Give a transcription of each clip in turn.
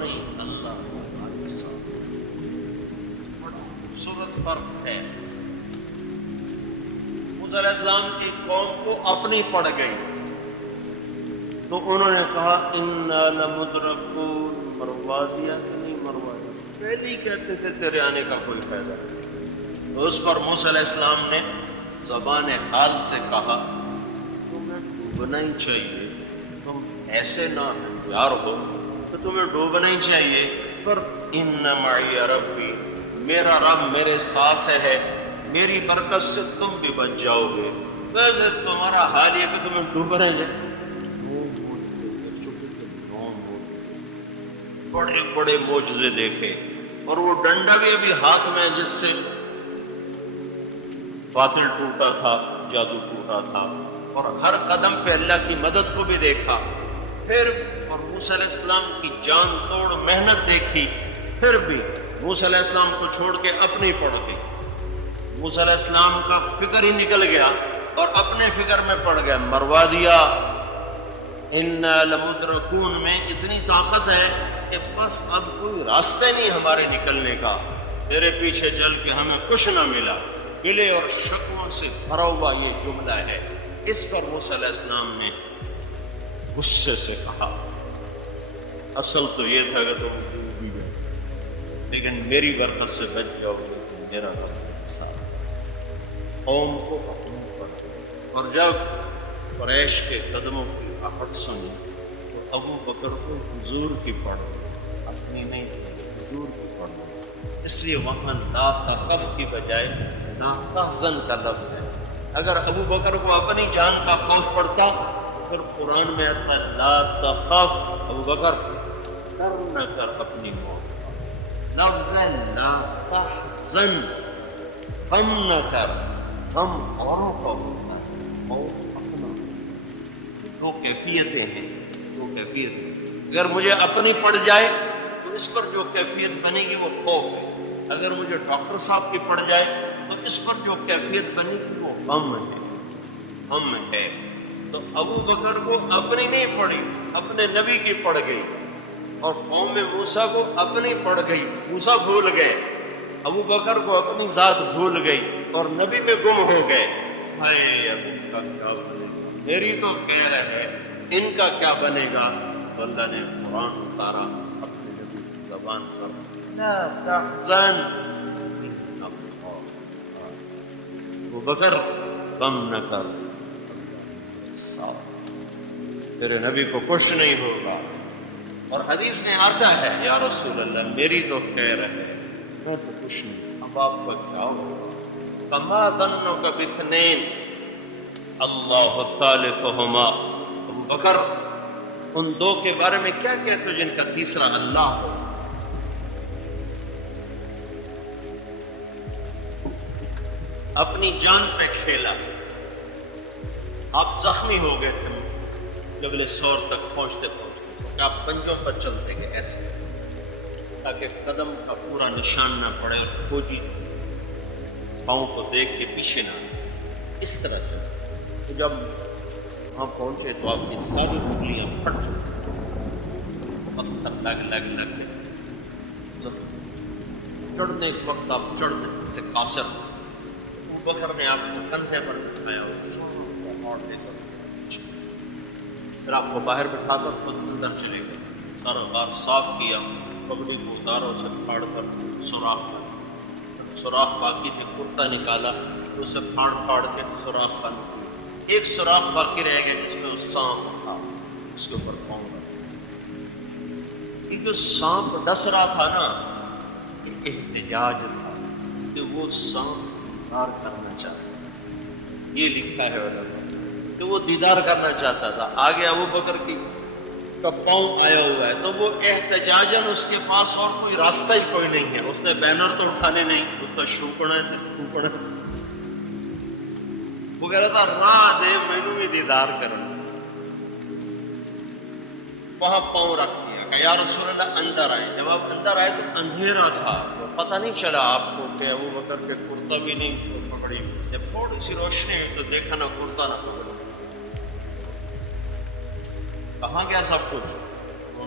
نہیں، اللہ ہمارے ساتھ۔ بڑا خوبصورت فرق ہے۔ موسیٰ علیہ السلام کی قوم کو اپنی پڑ گئی تو انہوں نے کہا انا لمدرکون، مروا دیا کہ نہیں مروا دیا؟ پہلے ہی کہتے تھے تیرے آنے کا کوئی فائدہ نہیں۔ تو اس پر موسیٰ علیہ السلام نے زبان حال سے کہا تمہیں ڈوبنا ہی چاہیے، تم ایسے نااختیار ہو تو تمہیں ڈوبنا ہی چاہیے، پر ان معی ربی، میرا رب میرے ساتھ ہے، میری برکت سے تم بھی بچ جاؤ گے۔ ویسے تمہارا حال یہ کہ تمہیں ڈوبنا ہے۔ بڑے بڑے معجزے دیکھے، اور وہ ڈنڈا بھی ابھی ہاتھ میں جس سے باطل ٹوٹا تھا، جادو ٹوٹا تھا، اور ہر قدم پہ اللہ کی مدد کو بھی دیکھا۔ پھر اور موسیٰ علیہ السلام کی جان توڑ محنت دیکھی، پھر بھی موسیٰ علیہ السلام کو چھوڑ کے اپنی پڑ گئی۔ موسیٰ علیہ السلام کا فکر ہی نکل گیا اور اپنے فکر میں پڑ گیا، مروا دیا۔ انا لمدرکون میں اتنی طاقت ہے کہ بس اب کوئی راستہ نہیں ہمارے نکلنے کا، تیرے پیچھے چل کے ہمیں کچھ نہ ملا۔ گلے اور شکووں سے بھرا ہوا یہ جملہ ہے۔ اس پر موسیٰ علیہ السلام نے غصے سے کہا اصل تو یہ تھا کہ تم ڈوب ہی گئے، لیکن میری برکت سے بچ جاؤ گے، میرا رب ساتھ۔ قوم کو اپنوں پر، اور جب قریش کے قدموں کی آہٹ سنی تو ابو بکر کو حضور کی پڑھ، اپنی نہیں حضور کی پڑھ، اس لیے وہاں لا تخف کی بجائے لا تحزن کا لفظ ہے۔ اگر ابو بکر کو اپنی جان کا خوف پڑتا پھر قرآن میں آتا ہے لا تخف، ابو بکر ڈر نہ کر اپنی موت کا، لفظ ہے لا تحزن، غم نہ کر، غم اوروں کا ہوتا ہے، موت اپنا۔ دو کیفیتیں ہیں، دو کیفیتیں۔ اگر مجھے اپنی پڑ جائے تو اس پر جو کیفیت بنے گی وہ خوف ہے، اگر مجھے ڈاکٹر صاحب کی پڑ جائے تو اس پر جو کیفیت بنے گی وہ غم ہے، غم ہے۔ تو ابو بکر کو اپنی نہیں پڑی، اپنے نبی کی پڑ گئی، اور قوم موسیٰ کو اپنی پڑ گئی، موسیٰ بھول گئے، ابو بکر کو اپنی ذات بھول گئی اور نبی میں گم ہو گئے۔ ہائے اب ان کا کیا بنے گا، میری تو خیر ہے، ان کا کیا بنے گا؟ تو اللہ نے قرآن اتارا اپنے نبی کی زبان پر، لا تحزن ابو بکر غم نہ کر، تیرے نبی کو کچھ نہیں ہوگا۔ اور حدیث میں آتا ہے یا رسول اللہ میری تو خیر ہے، میں تو کچھ نہیں، اب آپ کا کیا ہوگا؟ کما ظنک باثنین اللہ ثالثہما، ابو بکر ان دو کے بارے میں کیا کہتے ہو جن کا تیسرا اللہ ہو؟ اپنی جان پہ کھیلا، آپ زخمی ہو گئے تھے جبل سور تک پہنچتے پہنچتے، آپ پنجوں پر چلتے گئے ایسے تاکہ قدم کا پورا نشان نہ پڑے اور فوجی پاؤں کو دیکھ کے پیچھے نہ آئے، اس طرح چلے۔ تو جب وہاں پہنچے تو آپ کی ساری انگلیاں پھٹ پتھر لگ کے چڑھنے کے وقت آپ چڑھنے سے قاصر، ابو بکر نے آپ کو کندھے پر بٹھایا اور پہاڑ دے کر پھر آپ کو باہر بٹھا کر خود اندر چلے گئے، سر غار صاف کیا، پگڑی کو اتاروں سے پھاڑ کر سوراخ کر، سوراخ باقی تھے کرتا نکالا تو اسے پھاڑ کے سوراخ بند کیا، ایک سوراخ باقی رہ گیا جس میں وہ سانپ تھا، اس کے اوپر پاؤں رکھا۔ یہ جو سانپ ڈس رہا تھا نا، یہ احتجاج تھا کہ وہ سانپ دیدار کرنا چاہتا، یہ لکھا ہے علماء کہ وہ دیدار کرنا چاہتا تھا۔ آگے ابو بکر کی کا پاؤں آیا ہوا ہے تو وہ احتجاجاً اس کے پاس اور کوئی راستہ ہی کوئی نہیں ہے، اس نے بینر تو اٹھانے نہیں، اس کا شوکڑا ہے، وہ کہہ رہا تھا راہ دے مینوں بھی دیدار کرنا۔ وہاں پاؤں رکھ دیا کہ یا رسول اللہ اندر آئے۔ جب آپ اندر آئے تو اندھیرا تھا، تو پتہ نہیں چلا آپ کو کہ ابو بکر کے کرتا بھی نہیں پکڑی، جب تھوڑی سی روشنی ہوئی تو دیکھا نہ کرتا نہ پکڑا۔ کہاں گیا سب کچھ؟ انہوں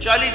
40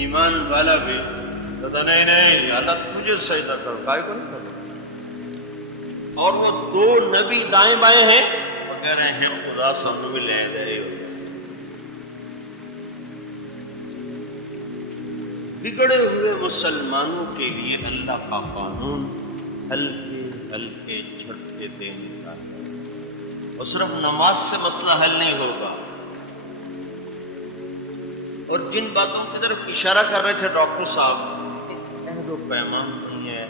ایمان والا بھی کہتا نہیں نہیں اللہ تجھے سجدہ کر، کائے کو نہیں کرتا۔ اور وہ دو نبی دائیں بائیں ہیں، وہ کہہ رہے ہیں خدا سامنے بھی لے گئے ہو۔ بگڑے ہوئے مسلمانوں کے لیے اللہ کا قانون ہلکے ہلکے جھٹکے دینے کا ہے، اور صرف نماز سے مسئلہ حل نہیں ہوگا۔ اور جن باتوں کی طرف اشارہ کر رہے تھے ڈاکٹر صاحب، عہد و پیمان نہیں ہے،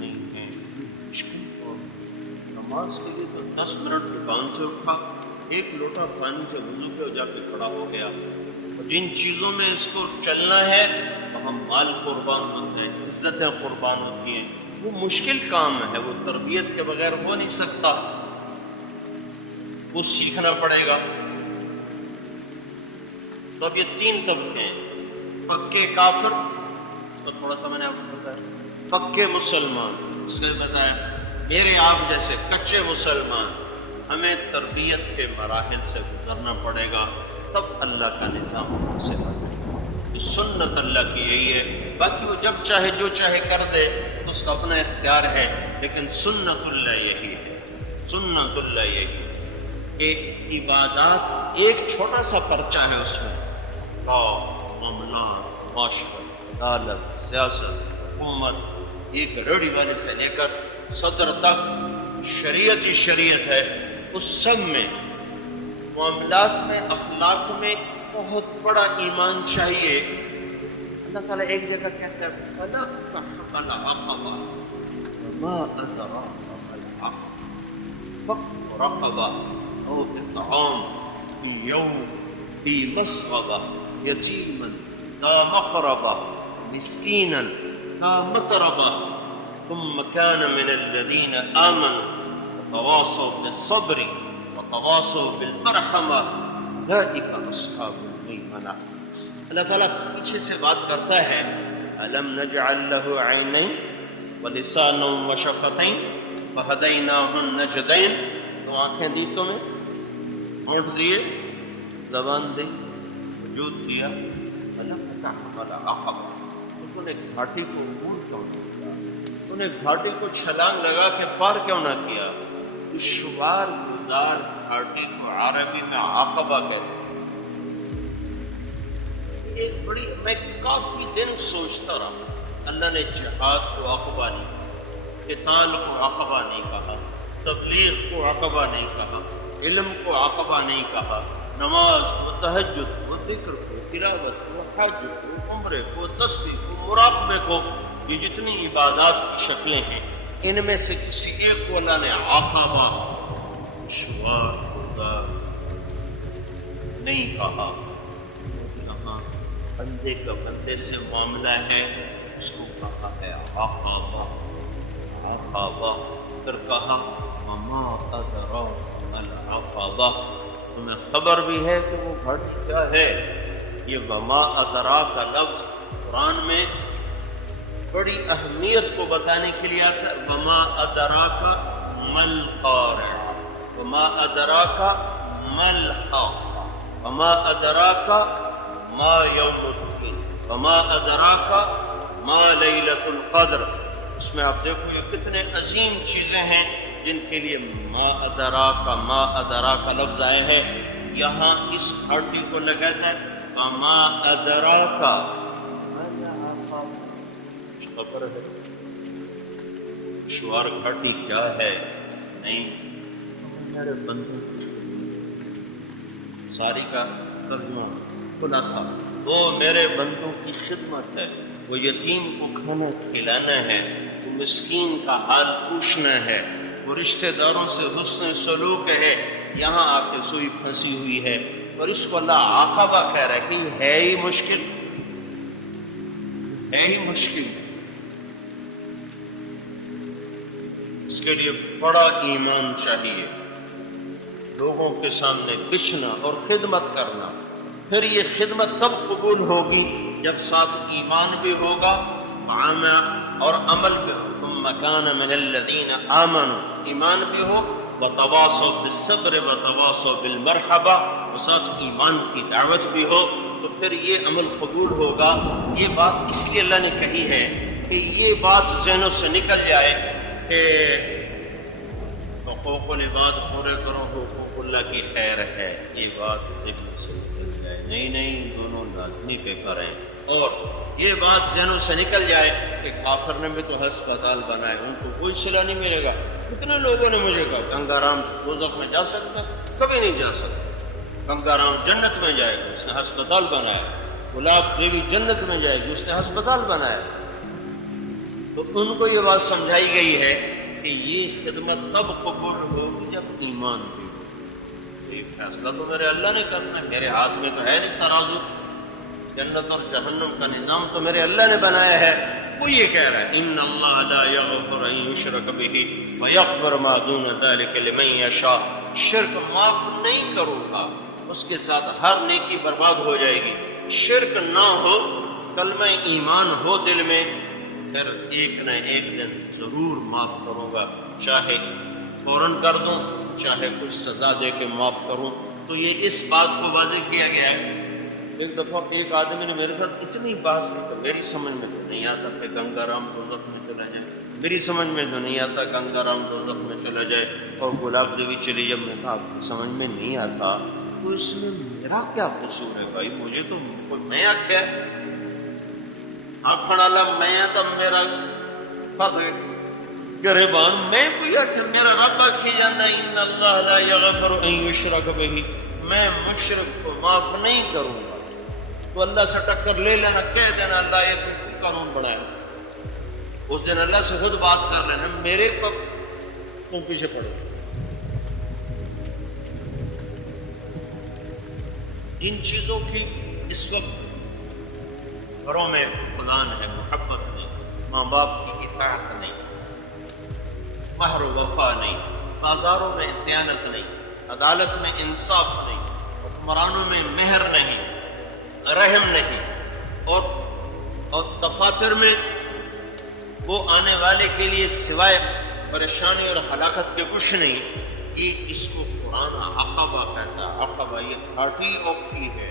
نہیں ہے مشکل تو نماز کے لیے تو 10 منٹ دکان سے اٹھا، ایک لوٹا پانی سے وضو پہ جا کے کھڑا ہو گیا۔ اور جن چیزوں میں اس کو چلنا ہے وہاں مال قربان ہوتے ہیں، عزتیں قربان ہوتی ہیں، وہ مشکل کام ہے، وہ تربیت کے بغیر ہو نہیں سکتا، وہ سیکھنا پڑے گا۔ تو اب یہ 3 طبقے ہیں، پکے کافر، تو تھوڑا سا میں نے آپ کو بتایا، پکے مسلمان، اس نے بتایا میرے آپ جیسے کچے مسلمان، ہمیں تربیت کے مراحل سے گزرنا پڑے گا، تب اللہ کا نظام سے بنے۔ سنت اللہ کی یہی ہے، باقی وہ جب چاہے جو چاہے کر دے اس کا اپنا اختیار ہے، لیکن سنت اللہ یہی ہے، سنت اللہ یہی ہے کہ عبادات ایک چھوٹا سا پرچہ ہے، اس میں معاملات، معاشرت، عدالت، سیاست، حکومت، ایک ریڑھی والے سے لے کر صدر تک شریعت ہی شریعت ہے۔ اس سب میں معاملات میں، اخلاق میں بہت بڑا ایمان چاہیے۔ اللہ تعالیٰ ایک جگہ کہتا ہے خَلَقْتَ الْعَقَبَةَ وَمَا أَدْرَاكَ مَا الْعَقَبَةُ فَكُّ رَقَبَةٍ أَوْ إِطْعَامٌ فِي يَوْمٍ ذِي مَسْغَبَةٍ يَتِيمًا ذَا مَقْرَبَةٍ مِسْكِينًا ذَا مَتْرَبَةٍ ثُمَّ كَانَ مِنَ الَّذِينَ آمَنُوا وَتَوَاصَوْا بِالصَّبْرِ وَتَوَاصَوْا بِالْمَرْحَمَةِ أُولَئِكَ أَصْحَابُ الْمَيْمَنَةِ۔ اللہ تعالیٰ پیچھے سے بات کرتا ہے، أَلَمْ نَجْعَلْ لَهُ عَيْنَيْنِ وَلِسَانًا وَشَفَتَيْنِ وَهَدَيْنَاهُ النَّجْدَيْنِ، تو آنکھیں دی تمہیں، ہونٹ دیے، زبان دی، وجود دیا۔ فَلَقْتَحَمَ الْعَقَبَةَ، تو نے گھاٹی کو عبور کیوں نہ کیا، تو نے گھاٹی کو چھلانگ لگا کے پار کیوں نہ کیا؟ دشوار گزار گھاٹی کو عربی میں عقبہ کہتے ہیں۔ ایک بڑی، میں کافی دن سوچتا رہا، اللہ نے جہاد کو عقبہ نہیں کہا، قتال کو عقبہ نہیں کہا، تبلیغ کو عقبہ نہیں کہا، علم کو عقبہ نہیں کہا، نماز کو، تہجد کو، ذکر کو، تلاوت کو، حج کو، عمرے کو، تسبیح کو، مراقبے کو، یہ جتنی عبادات کی شکلیں ہیں ان میں سے کسی ایک کو اللہ نے عقبہ دشوار گزار نہیں کہا۔ یہاں بندے کا بندے سے معاملہ ہے، اس کو کہا ہے عقبہ، عقبہ، پھر کہا وما أدراك ما العقبہ، تمہیں خبر بھی ہے کہ وہ گھڑی کیا ہے؟ یہ وما ادراک لفظ قرآن میں بڑی اہمیت کو بتانے کے لیے آتا ہے۔ وما ادراک ما القارعہ، وما ادراک ما الحاقہ، وما ادراک ما یوم الدین، وما ادراک ما لیلۃ القدر۔ اس میں آپ دیکھو یہ کتنے عظیم چیزیں ہیں جن کے لیے ما ادراک لفظ آئے ہیں۔ یہاں اس گھاٹی کو لگاتا ہے وما ادراک، خبر ہے شوار گھاٹی کیا ہے؟ نہیں، میرے بندوں ساری کا ترجمہ خلاصہ، وہ میرے بندوں کی خدمت ہے، وہ یتیم کو کھانا کھلانا ہے، وہ مسکین کا حال پوچھنا ہے، وہ رشتہ داروں سے حسن سلوک ہے۔ یہاں آ کے سوئی پھنسی ہوئی ہے، اور اس کو اللہ عقبہ کہہ رہا ہے کہ ہے ہی مشکل، ہے ہی مشکل۔ اس کے لیے بڑا ایمان چاہیے، لوگوں کے سامنے بچھنا اور خدمت کرنا۔ پھر یہ خدمت کب قبول ہوگی؟ جب ساتھ ایمان بھی ہوگا اور عمل بھی ہو۔ ثم كان من الذين آمنوا، ایمان بھی ہو، وتواصوا بالصبر وتواصوا بالمرحبا، اور ساتھ ایمان کی دعوت بھی ہو، تو پھر یہ عمل قبول ہوگا۔ یہ بات اس لیے اللہ نے کہی ہے کہ یہ بات ذہنوں سے نکل جائے کہ حقوق العباد پورے کرو، حقوق اللہ کی خیر ہے، یہ بات ذہنوں سے نکل جائے، نہیں دونوں لازمی پہ کریں۔ اور یہ بات ذہنوں سے نکل جائے کہ کافر نے بھی تو ہسپتال بنائے، ان کو کوئی صلہ نہیں ملے گا۔ کتنے لوگوں نے مجھے کہا گنگا رام دوزخ میں جا سکتا؟ کبھی نہیں جا سکتا۔ گنگا رام جنت میں جائے گا، اس نے ہسپتال بنایا۔ گلاب دیوی جنت میں جائے گی، اس نے ہسپتال بنایا۔ تو ان کو یہ بات سمجھائی گئی ہے کہ یہ خدمت تب قبول ہوگی جب ایمان بھی ہو۔ یہ فیصلہ تو میرے اللہ نے کرنا ہے، میرے ہاتھ میں تو ہے نہیں ترازو۔ جنت اور جہنم کا نظام تو میرے اللہ نے بنایا ہے۔ وہ یہ کہہ رہا ہے ان اللہ لا یغفر ان یشرک بہ ویغفر ما دون ذلک لمن یشاء، شرک معاف نہیں کروں گا، اس کے ساتھ ہر نیکی برباد ہو جائے گی۔ شرک نہ ہو، کلمہ ایمان ہو دل میں، پھر ایک نہ ایک دن ضرور معاف کروں گا، چاہے فوراً کر دوں، چاہے کچھ سزا دے کے معاف کروں۔ تو یہ اس بات کو واضح کیا گیا ہے۔ ایک دفعہ ایک آدمی نے میرے ساتھ اتنی بحث کی کہ میری سمجھ میں تو نہیں آتا کہ گنگا رام دوزخ میں چلا جائے، میری سمجھ میں تو نہیں آتا گنگا رام دوزخ میں چلا جائے اور گلاب دیوی چلی جب میں کہا آپ کی سمجھ میں نہیں آتا تو اس میں میرا کیا قصور ہے بھائی؟ مجھے تو کوئی میں آخیا آخر والا میں تو میرا گریبان میں کوئی آخر میرا رب آخی جانا ان اللہ لا یغفر ان یشرک بہ، میں مشرک کو معاف نہیں کروں گا۔ تو اللہ سے ٹکر لے لینا، کہہ دینا اللہ یہ کوئی قانون بنایا، اس دن اللہ سے خود بات کر لینا، میرے کو تم پیچھے پڑو۔ ان چیزوں کی اس وقت گھروں میں فقدان ہے، محبت نہیں، ماں باپ کی اطاعت نہیں، مہر و وفا نہیں، بازاروں میں دیانت نہیں، عدالت میں انصاف نہیں، حکمرانوں میں مہر نہیں، رحم نہیں، اور دفاتر میں وہ آنے والے کے لیے سوائے پریشانی اور ہلاکت کے کچھ نہیں۔ یہ اس کو قرآن عقبہ کہتا ہے۔ عقبہ یہ کھاٹی اوکھی ہے،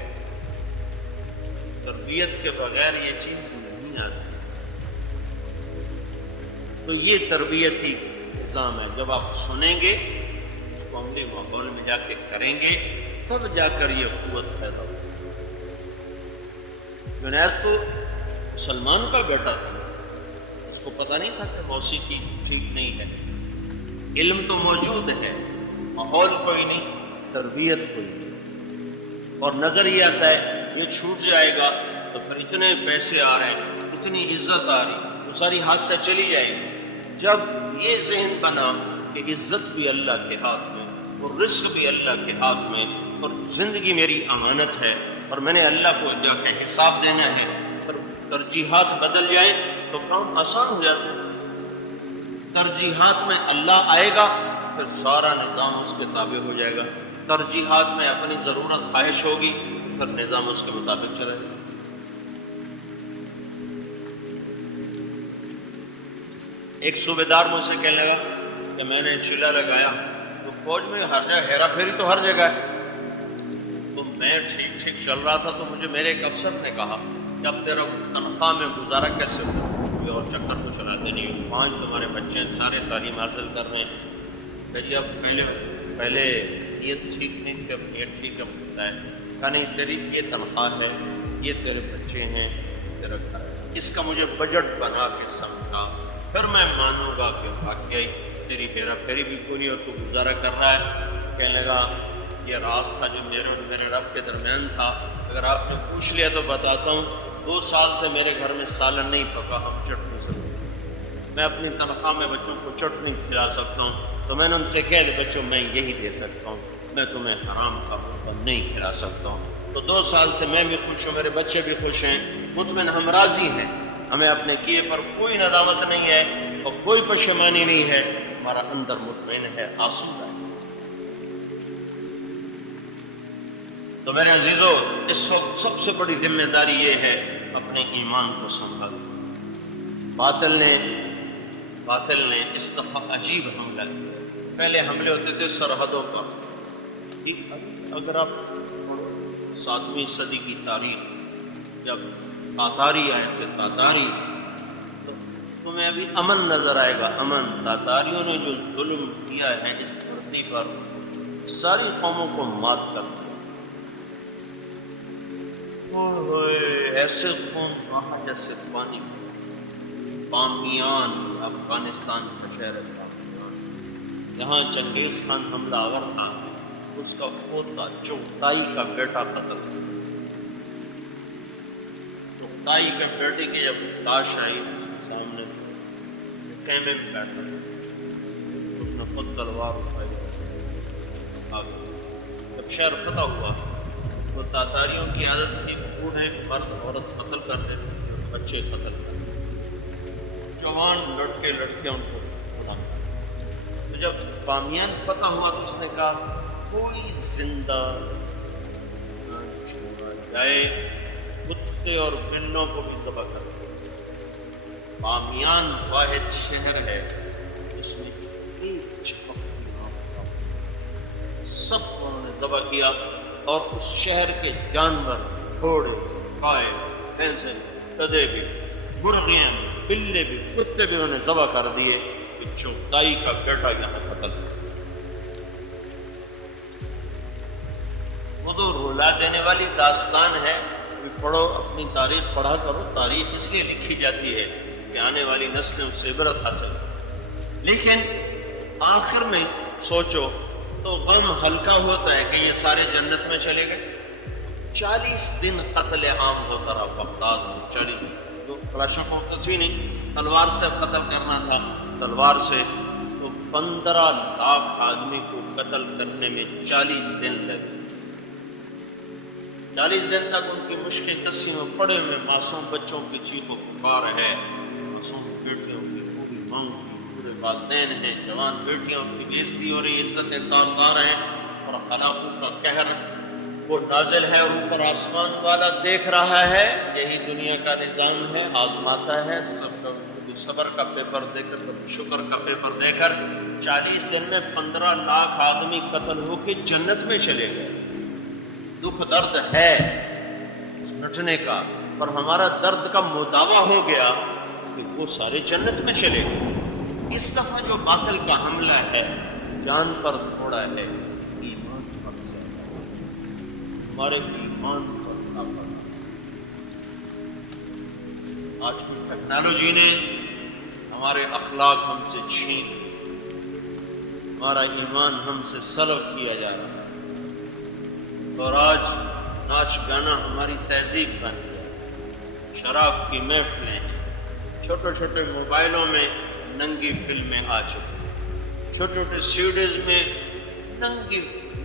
تربیت کے بغیر یہ چیز نہیں آتی۔ تو یہ تربیتی نظام ہے، جب آپ سنیں گے قومی ماحول میں جا کے کریں گے تب جا کر یہ قوت پیدا ہوگی۔ جنید تو مسلمان کا بیٹا تھا، اس کو پتہ نہیں تھا کہ موسیقی ٹھیک نہیں ہے، علم تو موجود ہے، ماحول کوئی نہیں، تربیت کوئی نہیں، اور نظر یہ آتا ہے یہ چھوٹ جائے گا تو پھر اتنے پیسے آ رہے ہیں، اتنی عزت آ رہی، وہ ساری ہاتھ سے چلی جائے گی۔ جب یہ ذہن بنا کہ عزت بھی اللہ کے ہاتھ میں اور رزق بھی اللہ کے ہاتھ میں اور زندگی میری امانت ہے اور میں نے اللہ کو جا کے حساب دینا ہے، پر ترجیحات بدل جائیں تو کام آسان ہو جاتا ہے۔ ترجیحات میں اللہ آئے گا پھر سارا نظام اس کے تابع ہو جائے گا، ترجیحات میں اپنی ضرورت خواہش ہوگی پھر نظام اس کے مطابق چلے گا۔ ایک صوبے دار مجھ سے کہنے لگا کہ میں نے چولہا لگایا تو فوج میں ہر جگہ ہیرا پھیری تو ہر جگہ ہے، تو میں ٹھیک چل رہا تھا تو مجھے میرے ایک افسر نے کہا کہ اب تیرا تنخواہ میں گزارا کیسے ہو، کوئی اور چکر تو چلاتے نہیں، 5 تمہارے بچے ہیں، سارے تعلیم حاصل کر رہے ہیں، کہ جی اب پہلے نیت ٹھیک نہیں تھی، اب نیت ٹھیک اب ہوتا ہے، کہا نہیں تیری یہ تنخواہ ہے، یہ تیرے بچے ہیں، تیرا گھر ہے، اس کا مجھے بجٹ بنا کے سمجھا، پھر میں مانوں گا کہ واقعی تیری ہیرا پھیری بھی کوئی نہیں اور تو گزارا کر رہا ہے۔ کہنے لگا یہ راز تھا جو میرے اور میرے رب کے درمیان تھا، اگر آپ نے پوچھ لیا تو بتاتا ہوں، 2 سال سے میرے گھر میں سالن نہیں پکا، ہم چٹنی سے میں اپنی تنخواہ میں بچوں کو چٹنی کھلا سکتا ہوں، تو میں نے ان سے کہہ دیا بچوں میں یہی دے سکتا ہوں، میں تمہیں حرام کا حکم نہیں کھلا سکتا ہوں۔ تو 2 سال سے میں بھی خوش ہوں، میرے بچے بھی خوش ہیں، مطمئن ہم راضی ہیں، ہمیں اپنے کیے پر کوئی ندامت نہیں ہے اور کوئی پشیمانی نہیں ہے، ہمارا اندر مطمئن ہے، آسودہ ہے۔ تو میرے عزیزو، اس وقت سب سے بڑی ذمہ داری یہ ہے اپنے ایمان کو سنبھالنا۔ باطل نے اس دفعہ عجیب حملہ کیا، پہلے حملے ہوتے تھے سرحدوں پر. اگر آپ 7ویں صدی کی تاریخ، جب تاتاری آئے تھے، تاتاری، تو تمہیں ابھی امن نظر آئے گا. امن. تاتاریوں نے جو ظلم کیا ہے اس دھرتی پر، ساری قوموں کو مات کر دیا. ایسے خون بہا جیسے پانی. بامیان، افغانستان کا شہر ہے بامیان، جہاں چنگیز خان حملہ آور تھا، اس کا پوتا چغتائی کا بیٹا قتل. چغتائی کے بیٹے کی جب لاش آئی سامنے، خیمے میں بیٹھا، اس نے خود تلوار اٹھائی. جب شہر فتح ہوا تو تاتاریوں کی عادت تھی بوڑھے مرد عورت قتل کرتے تھے، بچے قتل کرتے، جوان لڑکے لڑکیاں ان کو ختم کرتے. تو جب بامیان فتح ہوا تو اس نے کہا کوئی زندہ نہ چھوڑا جائے، کتے اور بلوں کو بھی ذبح کر دیا. بامیان واحد شہر ہے جس میں ایک چپک سب کو انہوں نے ذبح کیا، اور اس شہر کے جانور، گھوڑے، گائے، بھینسیں، گدھے بھی، مرغیاں بھی، بلے بھی، کتے بھی انہوں نے ذبح کر دیے کہ چغتائی کا بیٹا یہاں قتل. وہ تو رلا دینے والی داستان ہے. پڑھو، اپنی تاریخ پڑھا کرو. تاریخ اس لیے لکھی جاتی ہے کہ آنے والی نسلیں اس سے عبرت حاصل کریں. لیکن آخر میں سوچو تو غم ہلکا ہوتا ہے کہ یہ سارے جنت میں چلے گئے. 40 دن قتل عام ہوتا رہا بغداد میں. 40 دن تو کلاشن کو تھی نہیں، تلوار سے قتل کرنا تھا، تلوار سے. تو 15 لاکھ آدمی کو قتل کرنے میں 40 دن لگے. 40 دن تک ان کی مشکل کسی میں پڑے ہوئے معصوم بچوں کی چیخ و پکار ہے، معصوم بیٹیوں کی پوری مانگ، پورے والدین ہیں، جوان بیٹیوں کی بےعزتی اور عزتیں تار ہیں، اور ہلاکوں کا قہر وہ نازل ہے اور اوپر آسمان والا دیکھ رہا ہے. یہی دنیا کا نظام ہے، آزماتا ہے سب. کبھی صبر کا پیپر دے کر، کبھی شکر کا پیپر دے کر 40 دن میں 15 لاکھ آدمی قتل ہو کے جنت میں چلے گئے. دکھ درد ہے مٹنے کا، پر ہمارا درد کا مداوع ہو گیا کہ وہ سارے جنت میں چلے گئے. اس دفعہ جو باطل کا حملہ ہے جان پر تھوڑا ہے، ایمان پر سے ہمارے ایمان پر طاقت. آج کی ٹیکنالوجی نے ہمارے اخلاق ہم سے چھین، ہمارا ایمان ہم سے سلب کیا جا رہا ہے، اور آج ناچ گانا ہماری تہذیب بن گیا. شراب کی محفلیں ہیں، چھوٹے چھوٹے موبائلوں میں ننگی فلمیں آ چکی، چھوٹے چھوٹے سیڈیز میں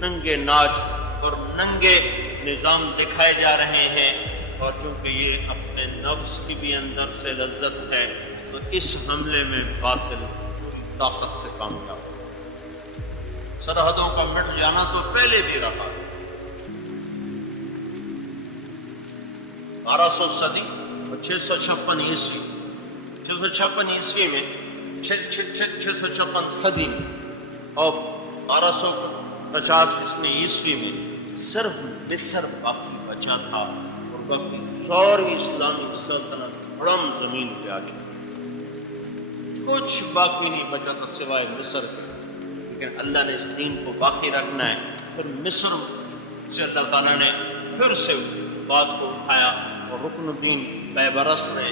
ننگے ناچ اور ننگے نظام دکھائے جا رہے ہیں. اور چونکہ یہ اپنے نفس کی بھی اندر سے لذت ہے، تو اس حملے میں باطل طاقت سے کامیاب ہو. سرحدوں کا مٹ جانا تو پہلے بھی رہا. 1200 صدی اور 656 عیسوی، 656 عیسوی میں 656 صدی میں اور 1250 عیسوی میں صرف مصر باقی بچا تھا، اور باقی ساری اسلامی سلطنت ہڑم زمین پہ آ چکی. کچھ باقی نہیں بچا تھا سوائے مصر کے. لیکن اللہ نے اس دین کو باقی رکھنا ہے. پھر مصر سے اللہ تعالیٰ نے پھر سے بات کو اٹھایا، اور رکن الدین بیبرس نے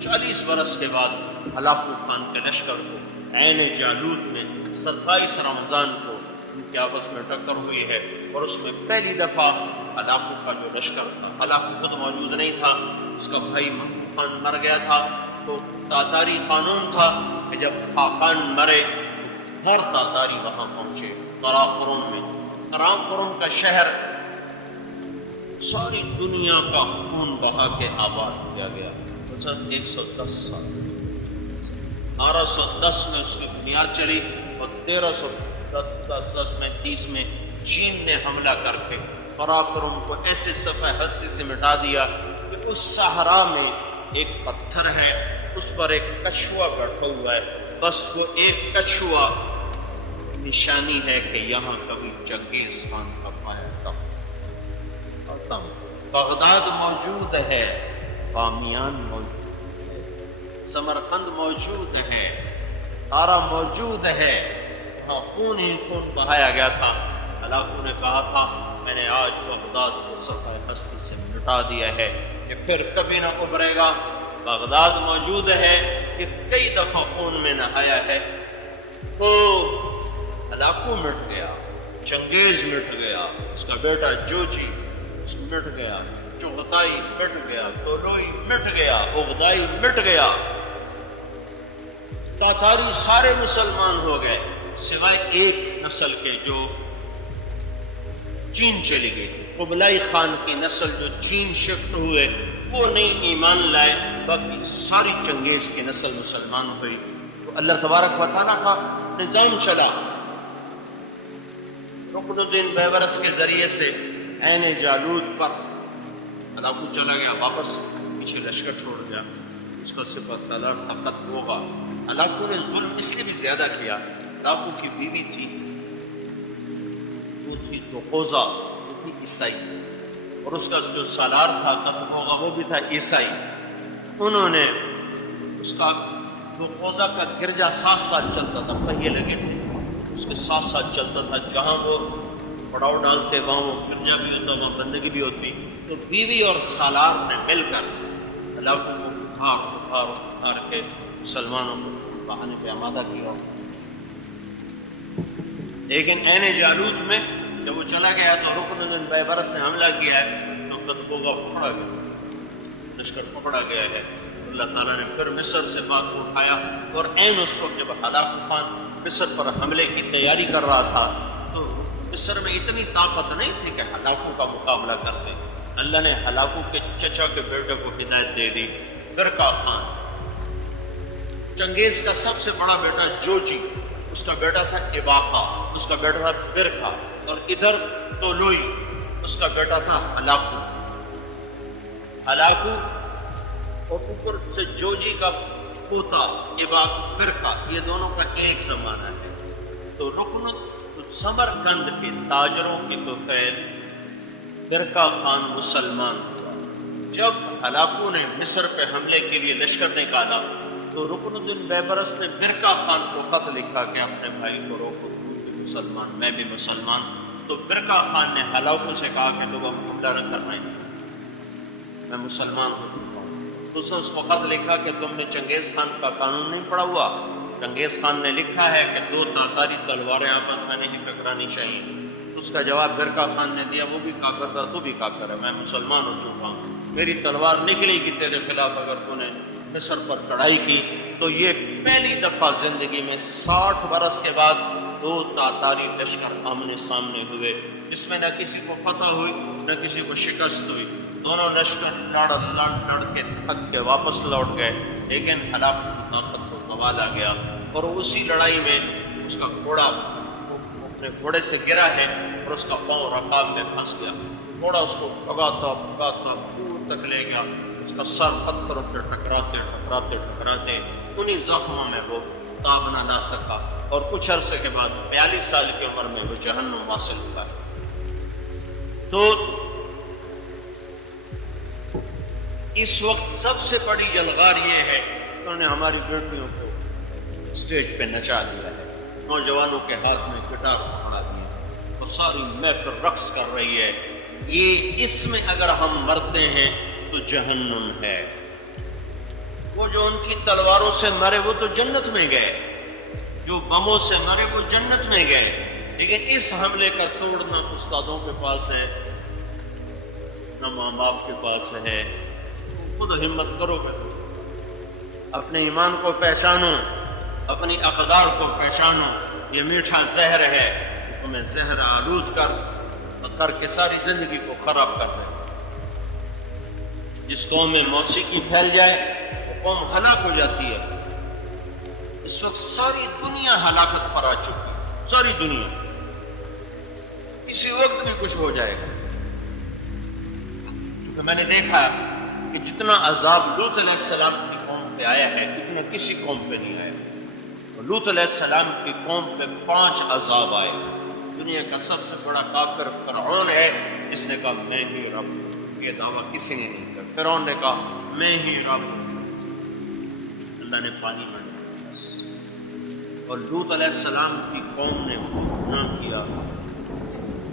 40 برس کے بعد ہلاکو خان کے لشکر کو عین جالوت میں 27 رمضان کو ان کے آپس میں ٹکر ہوئی ہے. اور اس میں پہلی دفعہ ہلاکو کا جو لشکر تھا، ہلاکو خود موجود نہیں تھا، اس کا بھائی محمود خان مر گیا تھا. تو تاتاری قانون تھا کہ جب خاقان مرے تو ہر تاتاری وہاں پہنچے. قراقرم میں، قراقرم کا شہر ساری دنیا کا خون بہا کے آباد کیا گیا. 110 سال، 1210 میں اس کی بنیاد چلی، اور 1330 میں چین نے حملہ کر کے قراقرم کو ایسے صفحہ ہستی سے مٹا دیا کہ اس صحرا میں ایک پتھر ہے، اس پر ایک کچھوا بیٹھا ہوا ہے. بس وہ ایک کچھوا نشانی ہے کہ یہاں کبھی چنگیز خان کا پایا تھا۔ بغداد موجود ہے، بامیان موجود ہے، سمرقند موجود ہے، آرا موجود ہے، وہاں خون ہی خون بہایا گیا تھا۔ ہلاکو نے کہا تھا میں نے آج بغداد کو صفحہ ہستی سے مٹا دیا ہے، کہ پھر کبھی نہ ابھرے گا۔ بغداد موجود ہے کہ کئی دفعہ خون میں نہایا ہے۔ تو ہلاکو مٹ گیا، چنگیز مٹ گیا، اس کا بیٹا جوجی مٹ گیا، چغتائی مٹ گیا، طولوئی مٹ گیا، اغدائی مٹ گیا، تاتاری سارے مسلمان ہو گئے سوائے ایک نسل کے جو چین چلی گئی تھی۔ قبلائی خان کی نسل جو چین شفٹ ہوئے وہ نہیں ایمان لائے، باقی ساری چنگیز کی نسل مسلمان ہوئی۔ تو اللہ تبارک و تعالیٰ کا نظام چلا، رکن الدین بیبرس کے ذریعے سے عین جالوت پر ہلاکو چلا گیا، واپس پیچھے لشکر چھوڑ گیا، اس کا سپہ سالار طاقت ہوگا۔ ہلاکو نے ظلم اس لیے بھی زیادہ کیا، ہلاکو کی بیوی تھی، وہ تھی دوقوزہ، وہ تھی عیسائی، اور اس کا جو سالار تھا طاقت ہوگا وہ بھی تھا عیسائی۔ انہوں نے اس کا دوقوزہ کا گرجا 7 سال چلتا تھا، پہیے لگے تھے اس کے 7 سال چلتا تھا، جہاں وہ پڑاؤ ڈالتے وہاں وہ گرجا بھی ہوتا، وہاں بندگی بھی ہوتی۔ تو بیوی اور سالار نے مل کر ہلاکو کو اٹھار کے مسلمانوں کو بہانے پہ آمادہ کیا۔ لیکن عین جالوت میں جب وہ چلا گیا تو رکن الدین بیبرس نے حملہ کیا ہے، تو قطبوغا پکڑا گیا، لشکر پکڑا گیا ہے۔ اللہ تعالیٰ نے پھر مصر سے بات کو اٹھایا، اور عین اس وقت جب ہلاکو خان مصر پر حملے کی تیاری کر رہا تھا تو مصر میں اتنی طاقت نہیں تھی کہ ہلاکو کا مقابلہ کر دے۔ اللہ نے ہلاکو کے چچا کے بیٹے کو ہدایت دے دی، برقع خان، چنگیز کا سب سے بڑا بیٹا جوجی، اس کا بیٹا تھا اباقہ، اس کا بیٹا تھا برقع، اور ادھر طولوئی، اس کا بیٹا تھا ہلاکو۔ ہلاکو اور اوپر سے جوجی کا پوتا اباقہ، برقع، یہ دونوں کا ایک زمانہ ہے۔ تو رکن سمرقند کے تاجروں کی تو خیر برقع خان مسلمان ہوا۔ جب ہلاکو نے مصر پہ حملے کے لیے لشکر نکالا تو رکن الدین بیبرس نے برقع خان کو خط لکھا کہ اپنے بھائی کو روکو، تو بھی مسلمان میں بھی مسلمان۔ تو برقع خان نے ہلاکو سے کہا کہ لوگ حملہ نہ کرنا ہے، میں مسلمان ہو چکا ہوں۔ تو اس کو خط لکھا کہ تم نے چنگیز خان کا قانون نہیں پڑھا ہوا، چنگیز خان نے لکھا ہے کہ 2 تاتاری تلواریں آپس میں نہیں ٹکرانی چاہیے۔ اس کا جواب برقع خان نے دیا، وہ بھی کافر تھا تو بھی کافر ہے، میں مسلمان ہو چکا ہوں، میری تلوار نکلے گی تیرے خلاف اگر تو نے مصر پر چڑھائی کی۔ تو یہ پہلی دفعہ زندگی میں 60 برس کے بعد 2 تاتاری لشکر آمنے سامنے ہوئے، جس میں نہ کسی کو فتح ہوئی نہ کسی کو شکست ہوئی۔ دونوں لشکر لڑ کے تھک کے واپس لوٹ گئے، لیکن ہلاکو کی طاقت کو زوال آ گیا، اور اسی لڑائی میں اس کا گھوڑا اپنے گھوڑے سے گرا ہے اور اس کا پاؤں رکاب میں پھنس گیا۔ گھوڑا اس کو بھگاتا دور تک لے گیا، اس کا سر پتھروں پہ ٹکراتے انہی زخموں میں وہ تاب نہ لا سکا، اور کچھ عرصے کے بعد 42 سال کی عمر میں وہ جہنم حاصل ہوا۔ تو اس وقت سب سے بڑی یلغار یہ ہے کہ انہوں نے ہماری بیٹیوں کو اسٹیج پہ نچا دیا ہے، نوجوانوں کے ہاتھ میں گٹار پکڑا دیا، اور ساری محفل رقص کر رہی ہے۔ یہ اس میں اگر ہم مرتے ہیں تو جہنم ہے۔ وہ جو ان کی تلواروں سے مرے وہ تو جنت میں گئے، جو بموں سے مرے وہ جنت میں گئے، لیکن اس حملے کا توڑنا استادوں کے پاس ہے، نہ ماں باپ کے پاس ہے۔ خود ہمت کرو کہ اپنے ایمان کو پہچانو، اپنی اقدار کو پہچانو۔ یہ میٹھا زہر ہے، تمہیں زہر آلود کر کے ساری زندگی کو خراب کر دے۔ جس قوم میں موسیقی پھیل جائے وہ قوم ہلاک ہو جاتی ہے۔ اس وقت ساری دنیا ہلاکت پر آ چکی، ساری دنیا، کسی وقت بھی کچھ ہو جائے گا۔ کیونکہ میں نے دیکھا کہ جتنا عذاب لوط علیہ السلام کی قوم پہ آیا ہے اتنا کسی قوم پہ نہیں آیا۔ لوط علیہ السلام کی قوم پہ 5 عذاب آئے. دنیا کا سب سے بڑا کافر فرعون ہے، اس نے کہا میں ہی رب ہوں. یہ دعویٰ کسی نے نہیں کیا. فرعون نے کہا میں ہی رب ہوں. اللہ نے پانی میں ڈالا بس. اور لوط علیہ السلام کی قوم نے گناہ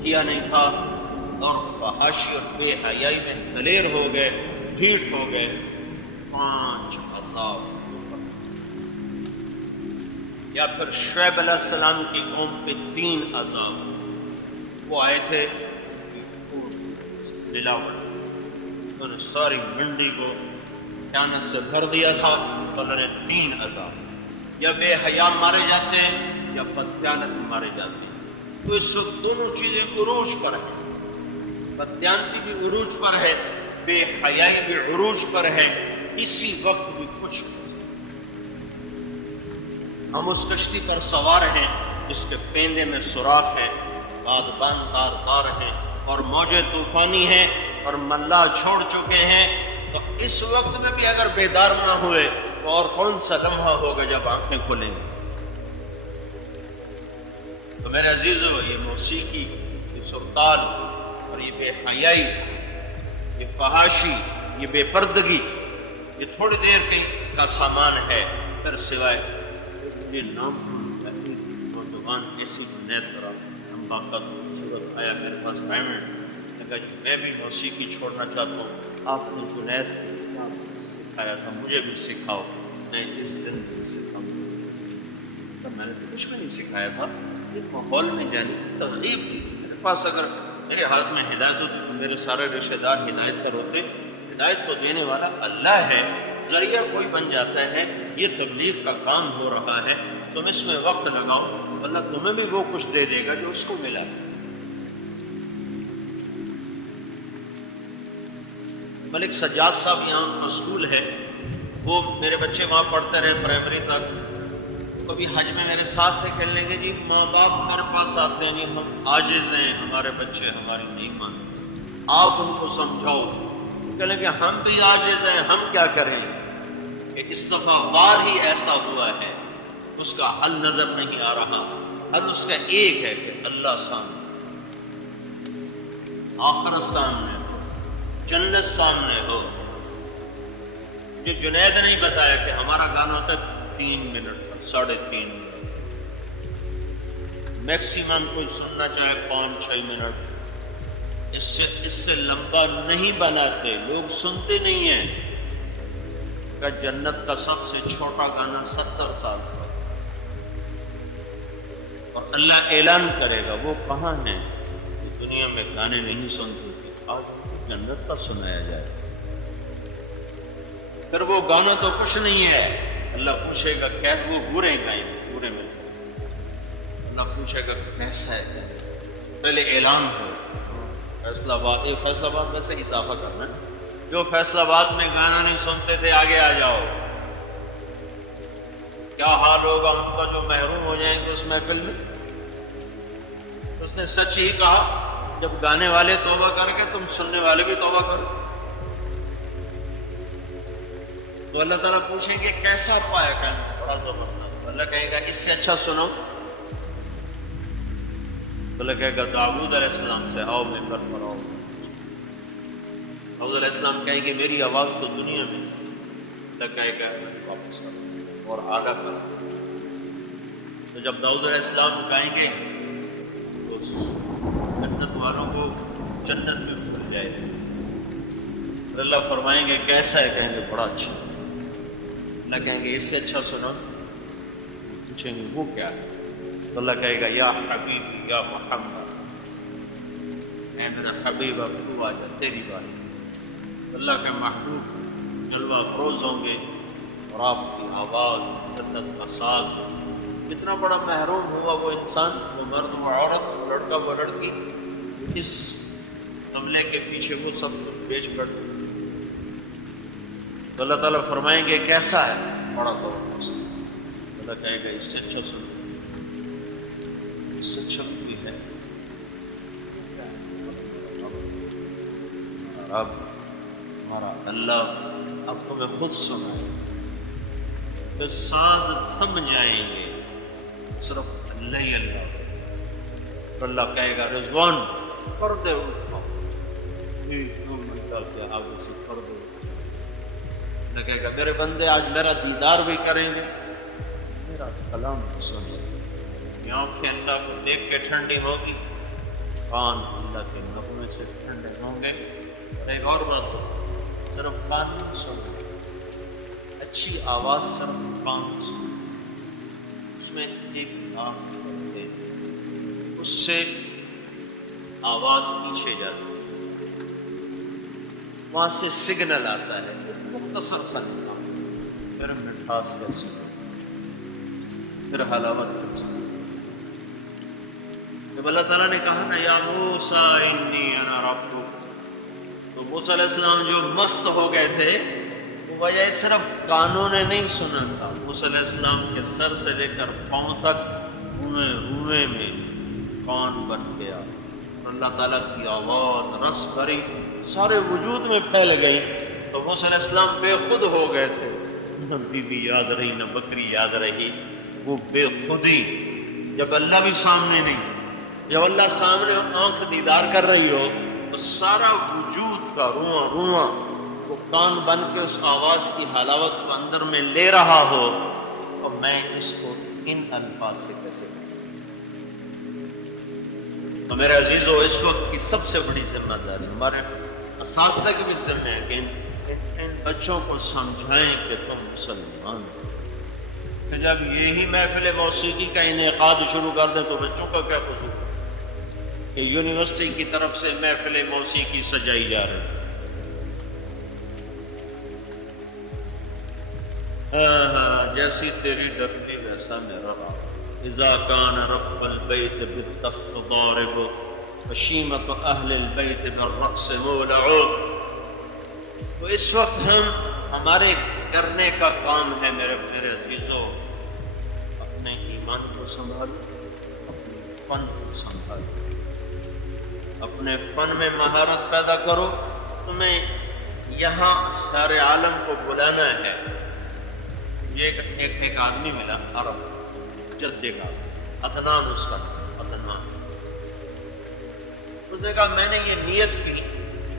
کیا نہیں تھا، اور فحاشی اور بے حیائی میں دلیر ہو گئے، ڈھیٹ ہو گئے. 5 عذاب. یا پھر شعیب علیہ السلام کی قوم پہ 3 عذاب. وہ آئے تھے ملاوٹ، انہوں نے ساری منڈی کو خیانت سے بھر دیا تھا، تو اللہ نے 3 عذاب. یا بے حیا مارے جاتے ہیں یا بدخیانت مارے جاتے ہیں. تو اس وقت دونوں چیزیں عروج پر ہیں. بدخیانتی بھی عروج پر ہے، بے حیائی بھی عروج پر ہے. اسی وقت بھی کچھ ہم اس کشتی پر سوار ہیں جس کے پیندے میں سوراخ ہے، بادبان تار تار ہیں، اور موجیں طوفانی ہیں، اور ملا چھوڑ چکے ہیں. تو اس وقت میں بھی اگر بیدار نہ ہوئے تو اور کون سا لمحہ ہوگا جب آنکھیں کھلیں گی. تو میرے عزیزو، یہ موسیقی، یہ سرتال اور یہ بے حیائی، یہ فحاشی، یہ بے پردگی، یہ تھوڑی دیر کا سامان ہے. پھر سوائے یہ نام چاہیے نوجوان ایسی نیت کرا. ہم باقاعدہ خوبصورت آیا میرے پاس ڈائمنڈ، نے کہا جی میں بھی موسیقی چھوڑنا چاہتا ہوں. آپ نے جنید سکھایا تھا، مجھے بھی سکھاؤ، میں اس زندگی سکھاؤں. تو میں نے تو کچھ بھی نہیں سکھایا تھا، ایک ماحول میں جانے کی ترغیب دی. میرے پاس اگر میرے ہاتھ میں ہدایت ہوتی تو میرے سارے رشتہ دار ہدایت پر ہوتے. ہدایت تو دینے والا اللہ ہے، ذریعہ کوئی بن جاتا ہے. یہ تبلیغ کا کام ہو رہا ہے، تم اس میں وقت لگاؤ، اللہ تمہیں بھی وہ کچھ دے دے گا جو اس کو ملا. ملک سجاد صاحب یہاں اسکول ہے، وہ میرے بچے وہاں پڑھتے رہے پرائمری تک. کبھی حج میں میرے ساتھ تھے، کہنے لگے جی ماں باپ ہمارے پاس آتے ہیں، جی ہم عاجز ہیں، ہمارے بچے ہماری نہیں مانتے، آپ ان کو سمجھاؤ. کہنے لگے ہم بھی عاجز ہیں، ہم کیا کریں. کہ استفا وار ہی ایسا ہوا ہے، اس کا حل نظر نہیں آ رہا. حل اس کا ایک ہے کہ اللہ سامنے، آخرت سامنے ہو، جنت سامنے ہو. جو جنید نے ہی بتایا کہ ہمارا گانا ہوتا ہے 3 منٹ پر، 3.5 منٹ، میکسیمم کوئی سننا چاہے 5-6 منٹ. اس سے لمبا نہیں بناتے، لوگ سنتے نہیں ہیں. کہ جنت کا سب سے چھوٹا گانا 70 سال کا، اور اللہ اعلان کرے گا وہ کہاں ہیں دنیا میں گانے نہیں سنتے تھے، آج جنت کا سنایا جائے. پھر وہ گانا تو کچھ نہیں ہے. اللہ پوچھے گا کہ وہ برے گائیں، برے میں اللہ پوچھے گا کیسا ہے. پہلے اعلان ہو فیصلہ آباد، یہ فیصلہ آباد میں سے اضافہ کرنا ہے. جو فیصلہ آباد میں گانا نہیں سنتے تھے آگے آ جاؤ. کیا حال ہوگا ان کا جو محروم ہو جائیں گے اس محفل میں. اس نے سچ ہی کہا، جب گانے والے توبہ کر کے تم سننے والے بھی توبہ کرو. تو اللہ تعالیٰ پوچھیں گے کیسا پایا کہنا بڑا زبردست. اللہ کہے گا اس سے اچھا سنو. تو اللہ کہے گا داؤد علیہ السلام سے آؤ ممبر پر آؤ. داؤد علیہ السلام کہیں گے میری آواز تو دنیا میں. اللہ کہے گا واپس کرو اور آگاہ کرو. تو جب داؤد علیہ السلام گائیں گے تو جنت والوں کو جنت میں اتر جائے گا. اللہ فرمائیں گے کیسا ہے، کہیں گے بڑا اچھا. اللہ کہیں گے اس سے اچھا سنا. پوچھیں گے وہ کیا ہے. تو اللہ کہے گا یا حبیبی یا محمد، اے میرا حبیب اب تو آ جا، تیری باری. اللہ کے محبوب جلوہ افروز ہوں گے اور آپ کی آواز جنت کا ساز. کتنا بڑا محروم ہوا وہ انسان، وہ مرد و عورت، وہ لڑکا و لڑکی، اس تبلے کے پیچھے وہ سب کچھ بیچ کر. تو اللہ تعالیٰ فرمائیں گے کیسا ہے، بڑا زبردست. اللہ کہے گا اس سے اچھا سنو، اس سے اچھا بھی ہے. اب ہمارا اللہ اب تمہیں خود سنائے. پھر ساز تھم جائیں گے، صرف اللہ ہی اللہ ہو۔ تو اللہ کہے گا رضوان پردے اٹھاؤ، یہ جو ملتا کہ آگے سے پردے اٹھاؤ۔ اللہ کہے گا میرے بندے آج میرا دیدار بھی کریں گے، میرا کلام بھی سنیں گے، آنکھیں اللہ کو دیکھ کے ٹھنڈی ہوگی، کان اللہ کے نغمے سے ٹھنڈے ہوں گے۔ اور ایک اور بات ہو، صرف کان نہیں سنیں، اچھی آواز صرف کان سنیں، اس میں ایک کام کرتے اس سے آواز پیچھے جاتی ہے، وہاں سے سگنل آتا ہے، مختصر سا نکام، پھر مٹھاس کیسے، پھر حلاوت کیسے۔ جب اللہ تعالیٰ نے کہا نا یا موسیٰ انی انا ربک، تو موسیٰ علیہ السلام جو مست ہو گئے تھے، وہ وجہ صرف کانوں نے نہیں سنا تھا، موسیٰ علیہ السلام کے سر سے لے کر پاؤں تک روئے میں کان بن گیا، اور اللہ تعالیٰ کی آواز رس بھری سارے وجود میں پھیل گئی۔ تو موسیٰ علیہ السلام بے خود ہو گئے تھے، نہ بیوی یاد رہی نہ بکری یاد رہی، وہ بے خودی۔ جب اللہ بھی سامنے نہیں، جب اللہ سامنے آنکھ دیدار کر رہی ہو، تو سارا وجود کا رواں رواں وہ کان بن کے اس آواز کی حلاوت کو اندر میں لے رہا ہو، اور میں اس کو ان الفاظ سے کیسے کہوں؟ تو میرے عزیزو، اس وقت کی سب سے بڑی ذمہ داری ہمارے اساتذہ کی بھی ذمہ ہے کہ ان بچوں کو سمجھائیں کہ تم مسلمان ہو۔ کہ جب یہی محفل موسیقی کا انعقاد شروع کر دیں تو بچوں کا کیا قصور کہ یونیورسٹی کی طرف سے محفل موسیقی سجائی جا رہی ہے، جیسی تیری ڈرتی ویسا میرا رب، اذا کان رب البیت بالتخت ضارب وشیمت اہل البیت بالرقص مولع۔ تو اس وقت ہمارے کرنے کا کام ہے میرے عزیزو، اپنے ایمان کو سنبھالو، اپنے فن کو سنبھالو، اپنے فن میں مہارت پیدا کرو۔ تمہیں یہاں سارے عالم کو بلانا ہے۔ یہ ایک آدمی ملا عرب جدے کا، عدنان اس کا نام، عدنان۔ اس نے کہا میں نے یہ نیت کی،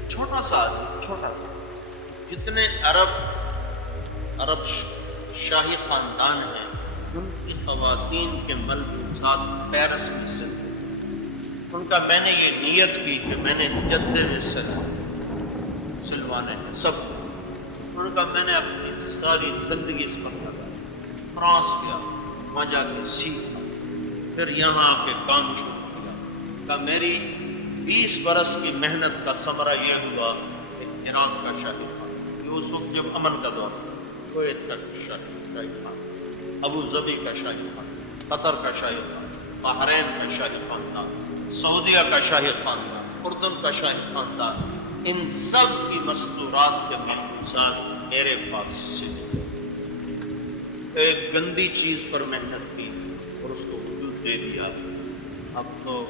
چھوٹا سا آدمی، چھوٹا سا، جتنے عرب شاہی خاندان ہیں ان کی خواتین کے ملبوسات پیرس میں سلتے، ان کا میں نے یہ نیت کی کہ میں نے جدے میں سلوانے ہیں سب، ان کا میں نے اپنی ساری زندگی اس پر لگائی، فرانس کیا، وہاں جا کے سیکھا، پھر یہاں آ کے کام شروع کیا۔ کہ میری 20 برس کی محنت کا ثمرہ یہ ہوا کہ عراق کا شاہی خان، اس وقت جب امن کا دور تھا، کویت کا شاہی خان، ابو ظبی کا شاہی خان، قطر کا شاہی خان، بحرین کا شاہی خاندان، سعودیہ کا شاہی خاندان، اردن کا شاہی خاندان، ان سب کی مستورات کے مخصوصات میرے پاس سے ایک گندی چیز پر محنت کی اور اس کو وجود دے دیا۔ اب تو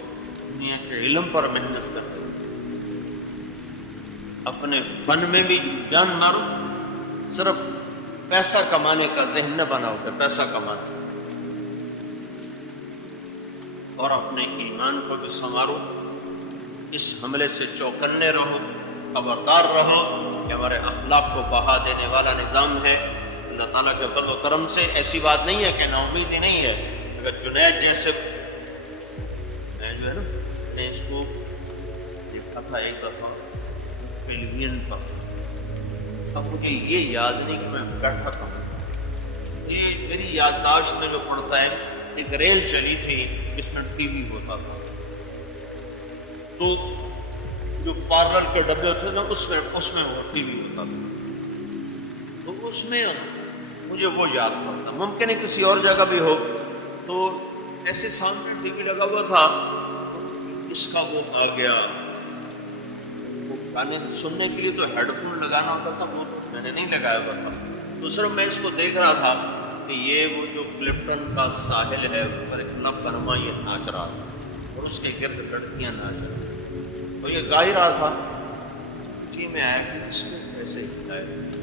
دنیا کے علم پر محنت کر، اپنے فن میں بھی جان مارو، صرف پیسہ کمانے کا ذہن نہ بناؤ کہ پیسہ کمانا، اور اپنے ایمان کو بھی سنوارو۔ اس حملے سے چوکنے رہو، خبردار رہو کہ ہمارے اخلاق کو بہا دینے والا نظام ہے۔ اللہ تعالیٰ کے فضل و کرم سے ایسی بات نہیں ہے کہ نا امیدی نہیں ہے۔ اگر جنید جیسے میں جو ہے نا، میں اس کو دیکھا تھا ایک دفعہ ٹیلی ویژن پر، اب مجھے یہ یاد نہیں کہ میں بیٹھا تھا، یہ میری یادداشت میں جو پڑتا ہے، ایک ریل چلی تھی جس میں ٹی وی ہوتا تھا، تو جو پارلر کے ڈبے ہوتے تھے اس میں وہ ٹی وی ہوتا تھا، تو اس میں مجھے وہ یاد پڑتا، ممکن ہے کسی اور جگہ بھی ہو، تو ایسے سامنے ٹی وی لگا ہوا تھا، اس کا وہ آ گیا، وہ گانے سننے کے لیے تو ہیڈ فون لگانا ہوتا تھا، وہ میں نے نہیں لگایا ہوا تھا، تو صرف میں اس کو دیکھ رہا تھا کہ یہ وہ جو کلفٹن کا ساحل ہے اس پر اتنا برما یہ ناچ رہا تھا، اور اس کے گرد لڑکیاں ناچ رہی، تو یہ گا ہی رہا تھا، جی میں آیا کہ اس کو کیسے ہدایت،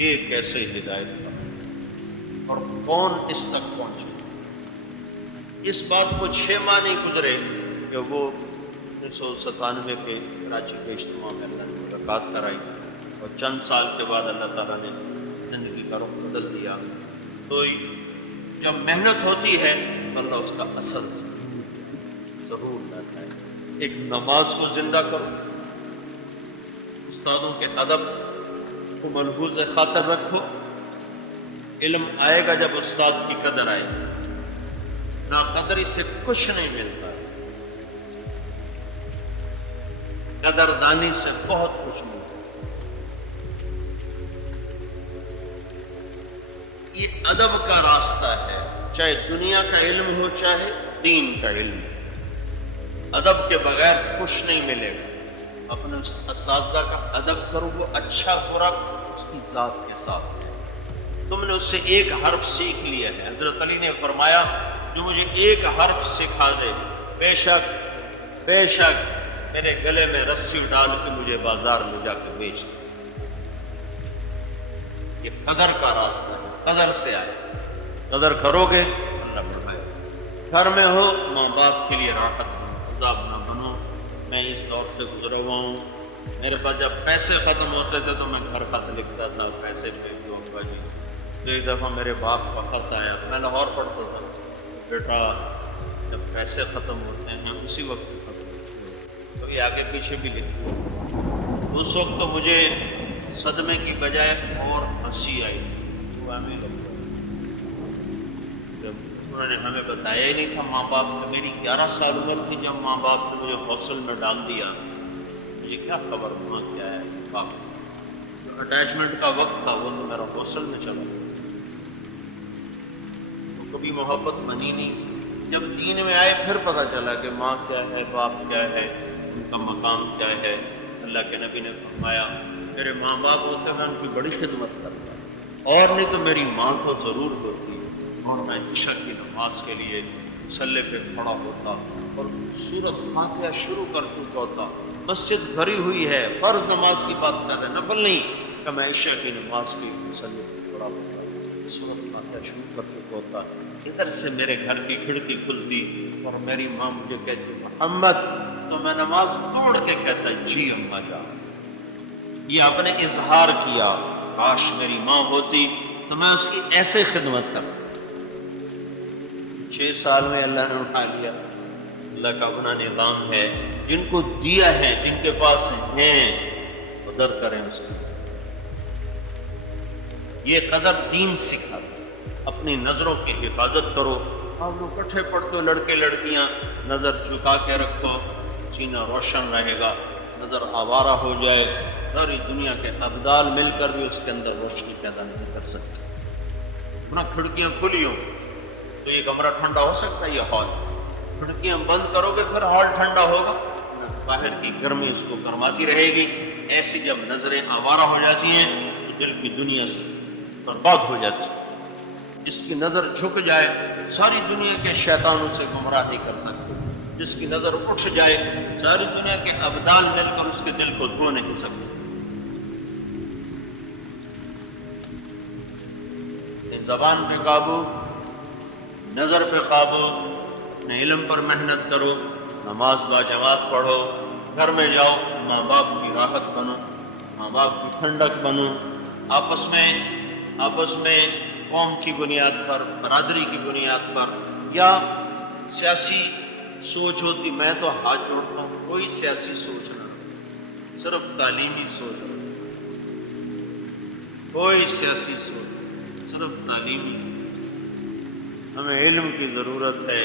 یہ کیسے ہدایت تھا، اور کون اس تک پہنچے، اس بات کو 6 ماہ نہیں گزرے کہ وہ 1997 کے کراچی کے اجتماع میں اللہ نے ملاقات کرائی، اور چند سال کے بعد اللہ تعالیٰ نے زندگی کا رخ بدل دیا۔ تو جب محنت ہوتی ہے اللہ اس کا اثر ضرور لاتا ہے۔ ایک نماز کو زندہ کرو، استادوں کے ادب کو ملحوظ خاطر رکھو۔ علم آئے گا جب استاد کی قدر آئے گی، نا قدری سے کچھ نہیں ملتا، قدردانی سے بہت کچھ ملتا۔ یہ ادب کا راستہ ہے، چاہے دنیا کا علم ہو چاہے دین کا علم۔ ادب کے بغیر کچھ نہیں ملے گا۔ اپنے اساتذہ کا ادب کرو، وہ اچھا برا اس کی ذات کے ساتھ ہے۔ تم نے اس سے ایک حرف سیکھ لیا ہے۔ حضرت علی نے فرمایا جو مجھے ایک حرف سکھا دے، بے شک میرے گلے میں رسی ڈال کے مجھے بازار میں جا کے بیچ دے۔ یہ قدر کا راستہ ہے، قدر سے آئے، قدر کرو گے اللہ بڑھائے۔ گھر میں ہو ماں باپ کے لیے راحت عذاب نہ بنو۔ میں اس دور سے گزرا ہوا ہوں، میرے پاس جب پیسے ختم ہوتے تھے تو میں گھر خط لکھتا تھا، پیسے بھیج دو ابا جی۔ تو ایک دفعہ میرے باپ کا خط آیا، میں لاہور پڑھتا تھا، بیٹا جب پیسے ختم ہوتے ہیں اسی وقت ختم ہوتے ہیں، کبھی آگے پیچھے بھی لکھتے ہیں۔ اس وقت تو مجھے صدمے کی بجائے اور ہنسی آئی، وہ ہمیں لگتا جب انہوں نے ہمیں بتایا ہی نہیں تھا ماں باپ نے۔ میری 11 سال عمر تھی جب ماں باپ نے مجھے ہاسٹل میں ڈال دیا، مجھے کیا خبر وہاں کیا ہے۔ باپ جو اٹیچمنٹ کا وقت تھا وہ تو میرا ہاسٹل میں چلا گیا، تو کبھی محبت بنی نہیں۔ جب دین میں آئے پھر پتہ چلا کہ ماں کیا ہے، باپ کیا ہے، ان کا مقام کیا ہے۔ اللہ کے نبی نے فرمایا میرے ماں باپ ہوتے میں ان کی بڑی خدمت کرتا، اور نہیں تو میری ماں کو ضرور ہوتی، اور میں عشاء کی نماز کے لیے مصلی پہ کھڑا ہوتا اور سورۃ فاتحہ شروع کر چکا ہوتا۔ مسجد بھری ہوئی ہے، فرض نماز کی بات کر رہے ہیں، نفل نہیں، کہ میں عشاء کی نماز کی مصلی پہ کھڑا ہوتا، سورۃ فاتحہ شروع کر چکا ہوتا۔ ادھر سے میرے گھر کی کھڑکی کھلتی اور میری ماں مجھے کہتی محمد، تو میں نماز توڑ کے کہتا جی اماں جان۔ یہ آپ نے اظہار کیا، کاش میری ماں ہوتی تو میں اس کی ایسے خدمت کرتا۔ 6 سال میں اللہ نے اٹھا لیا۔ اللہ کا اپنا نظام ہے، جن کو دیا ہے، جن کے پاس ہیں، قدر کریں اس کی۔ یہ قدر دین سکھاتا۔ اپنی نظروں کی حفاظت کرو۔ آپ لوگ کٹھے پڑھتے ہو لڑکے لڑکیاں، نظر جھکا کے رکھو، سینہ روشن رہے گا۔ نظر آوارہ ہو جائے، ساری دنیا کے ابدال مل کر بھی اس کے اندر روشنی پیدا نہیں کر سکتے۔ اپنا کھڑکیاں کھلی ہوں تو یہ کمرہ ٹھنڈا ہو سکتا ہے، یہ ہال۔ کھڑکیاں بند کرو گے پھر ہال ٹھنڈا ہوگا، باہر کی گرمی اس کو گرماتی رہے گی۔ ایسی جب نظریں آوارہ ہو جاتی ہیں تو دل کی دنیا سے برباد ہو جاتی ہے۔ جس کی نظر جھک جائے ساری دنیا کے شیطانوں سے گمراہ نہیں کر سکتے۔ جس کی نظر اٹھ جائے ساری دنیا کے ابدال مل کر اس کے دل کو دھو نہیں سکتے۔ زبان پہ قابو، نظر پہ قابو، اپنے علم پر محنت کرو، نماز باجماعت پڑھو، گھر میں جاؤ ماں باپ کی راحت بنو، ماں باپ کی ٹھنڈک بنو۔ آپس میں قوم کی بنیاد پر، برادری کی بنیاد پر، یا سیاسی سوچ ہوتی، میں تو ہاتھ جوڑتا ہوں، کوئی سیاسی سوچ نہ، صرف تعلیمی سوچ، کوئی سیاسی سوچ، صرف تعلیمی۔ ہمیں علم کی ضرورت ہے،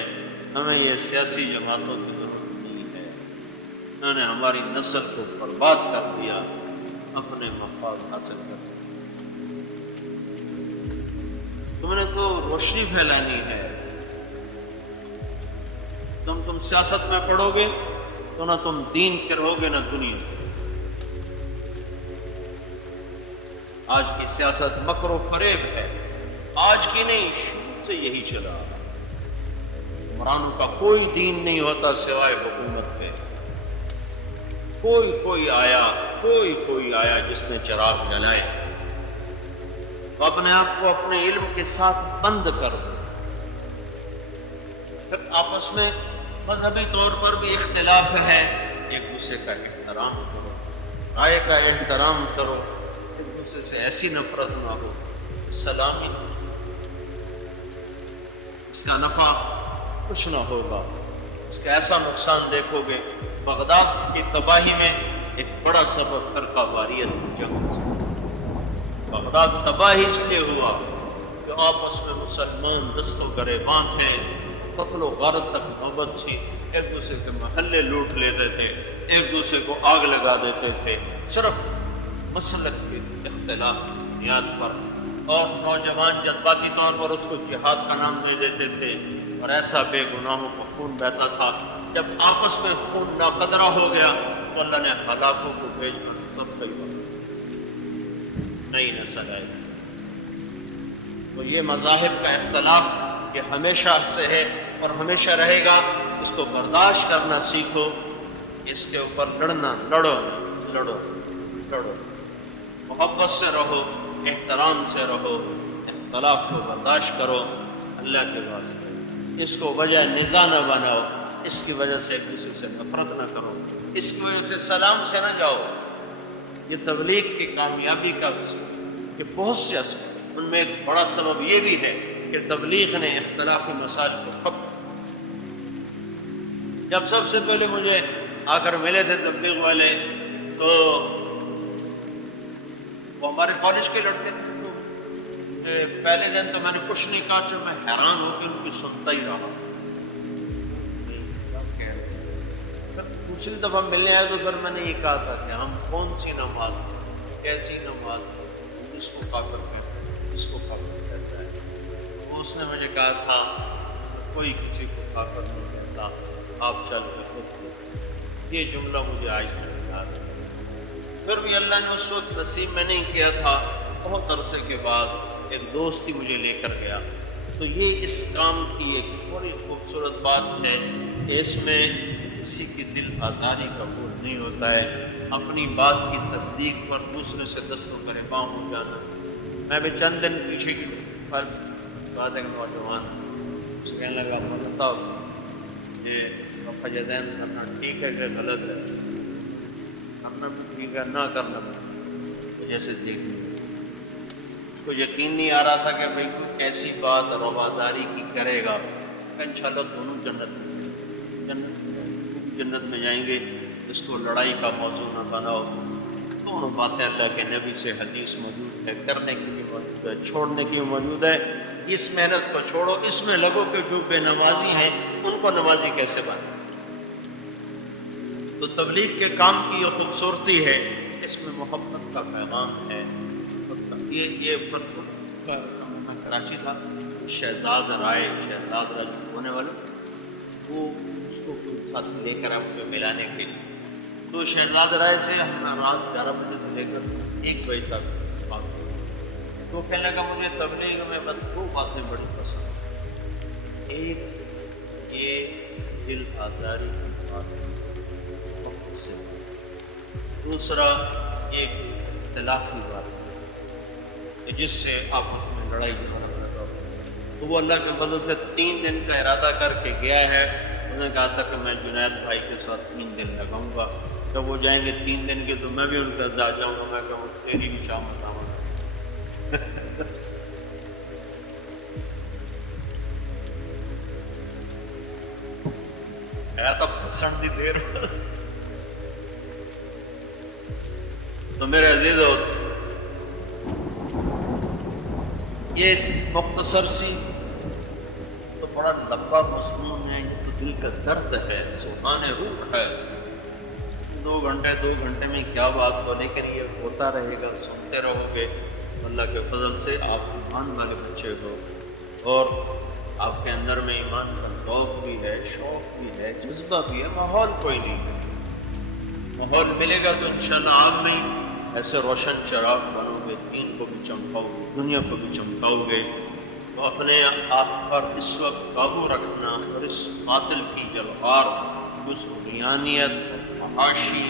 ہمیں یہ سیاسی جماعتوں کی ضرورت نہیں ہے۔ انہوں نے ہماری نسل کو برباد کر دیا، اپنے مفاد حاصل کر دیا۔ تم نے تو روشنی پھیلانی ہے۔ تم سیاست میں پڑھو گے تو نہ تم دین کے رہو گے نہ دنیا۔ آج کی سیاست مکر و فریب ہے، آج کی نہیں، شروع سے یہی چلا۔ حکمرانوں کا کوئی دین نہیں ہوتا سوائے حکومت کے۔ کوئی آیا جس نے چراغ جلائے۔ تو اپنے آپ کو اپنے علم کے ساتھ بند کر دو، پھر آپس میں مذہبی طور پر بھی اختلاف ہے، ایک دوسرے کا احترام کرو، رائے کا احترام کرو، ایک دوسرے سے ایسی نفرت نہ ہو، سلامی اس کا نفع کچھ نہ ہوگا، اس کا ایسا نقصان دیکھو گے۔ بغداد کی تباہی میں ایک بڑا سبب فرقہ واریت کی جنگ، بغداد تباہی اس لیے ہوا کہ آپس میں مسلمان دست و گریباں تھے، قتل و غارت تک نوبت تھی، ایک دوسرے کے محلے لوٹ لیتے تھے، ایک دوسرے کو آگ لگا دیتے تھے، صرف مسلک کے اختلاف کی بنیاد پر، اور نوجوان جذباتی طور پر اس کو جہاد کا نام دے دیتے تھے، اور ایسا بے گناہوں کو خون بہتا تھا۔ جب آپس میں خون ناقدرہ ہو گیا تو اللہ نے ہلاکوں کو بھیج کر سب کئی نئی نسل آئی۔ تو یہ مذاہب کا اختلاف یہ ہمیشہ سے ہے اور ہمیشہ رہے گا، اس کو برداشت کرنا سیکھو، اس کے اوپر لڑنا، لڑو لڑو لڑو، محبت سے رہو، احترام سے رہو، اختلاف کو برداشت کرو اللہ کے واسطے، اس کو وجہ نزاع نہ بناؤ، اس کی وجہ سے ایک دوسرے سے نفرت نہ کرو، اس کی وجہ سے سلام سے نہ جاؤ۔ یہ تبلیغ کی کامیابی کا کہ بہت سے ان میں ایک بڑا سبب یہ بھی ہے کہ تبلیغ نے اختلافی مسائل کو ختم۔ جب سب سے پہلے مجھے آ کر ملے تھے تبلیغ والے تو وہ ہمارے کالج کے لڑکے تھے، تو پہلے دن تو میں نے کچھ نہیں کہا، جو میں حیران ہو کے ان کی سنتا ہی رہا۔ دوسری دفعہ ملنے آئے تو پھر میں نے یہ کہا تھا کہ ہم کون سی نماز، کیسی نماز، اس کو کافر کہتا ہے، اس کو کافر کہتا ہے۔ اس نے مجھے کہا تھا کوئی کسی کو کافر نہیں کہتا، آپ چل کے خود کو۔ یہ جملہ مجھے آج تک یاد ہے۔ پھر بھی اللہ نے اس وقت نصیب میں نہیں کیا تھا، بہت عرصے کے بعد ایک دوست ہی مجھے لے کر گیا۔ تو یہ اس کام کی ایک بڑی خوبصورت بات ہے کہ اس میں کسی کی دل آزاری کا بوجھ نہیں ہوتا ہے، اپنی بات کی تصدیق پر دوسرے سے دست و گریباں ہو جانا۔ میں بھی چند دن پیچھے کی بات ایک نوجوان اس کہنے لگا بتاؤ یہ فجدین کرنا ٹھیک ہے کہ غلط ہے؟ کرنا بھی ٹھیک ہے، نہ کرنا بھی جیسے دیکھنے کو یقین نہیں آ رہا تھا کہ بھائی کوئی کیسی بات رواداری کی کرے گا۔ انشاءاللہ دونوں جنت میں جائیں گے، اس کو لڑائی کا موضوع نہ بناؤ۔ دونوں باتیں اللہ کے نبی سے حدیث موجود ہے، کرنے کی بھی موجود ہے، چھوڑنے کی بھی موجود ہے۔ اس محنت کو چھوڑو، اس میں لگو کہ جو بے نمازی ہیں ان کو نمازی کیسے بنائیں۔ تو تبلیغ کے کام کی یہ خوبصورتی ہے، اس میں محبت کا پیغام ہے۔ یہ کراچی تھا، شہزاد رائے ہونے والے وہ اس کو کوئی ساتھ لے کر آپ کو ملانے کے لیے، تو شہزاد رائے سے ہم رات 11 بجے سے لے کر 1 بجے تک بات کی۔ تو کہنے لگا مجھے تبلیغ میں بس 2 باتیں بڑی پسند، ایک یہ دل آزاری کی بات سے، دوسرا ایک اختلافی بات جس سے آپس میں لڑائی جھگڑا پیدا ہو۔ تو وہ اللہ کے فضل سے 3 دن کا ارادہ کر کے گیا ہے۔ انہوں نے کہا تھا کہ میں جنید بھائی کے ساتھ 3 دن لگاؤں گا، جب وہ جائیں گے 3 دن کے تو میں بھی ان کا ساتھ جاؤں گا، میں کہوں تیری بھی شامت آؤں ہے تو پسند دی دیر۔ تو میرے عزیزو، یہ مختصر سی تو بڑا لمبا مضمون ہے، یہ تو دل کا درد ہے، سبحان روح ہے۔ 2 گھنٹے میں کیا بات ہو، لیکن یہ ہوتا رہے گا، سنتے رہو گے۔ اللہ کے فضل سے آپ ایمان والے بچے ہو اور آپ کے اندر میں ایمان کا ذوق بھی ہے، شوق بھی ہے، جذبہ بھی ہے، ماحول کوئی نہیں ہے۔ ماحول ملے گا تو انشاءاللہ آپ میں ایسے روشن چراغ بنو گے، دین کو بھی چمکاؤ گے، دنیا کو بھی چمکاؤ گے۔ تو اپنے آپ پر اس وقت قابو رکھنا اور اس قاتل کی جلوار اس روحانیت اور معاشی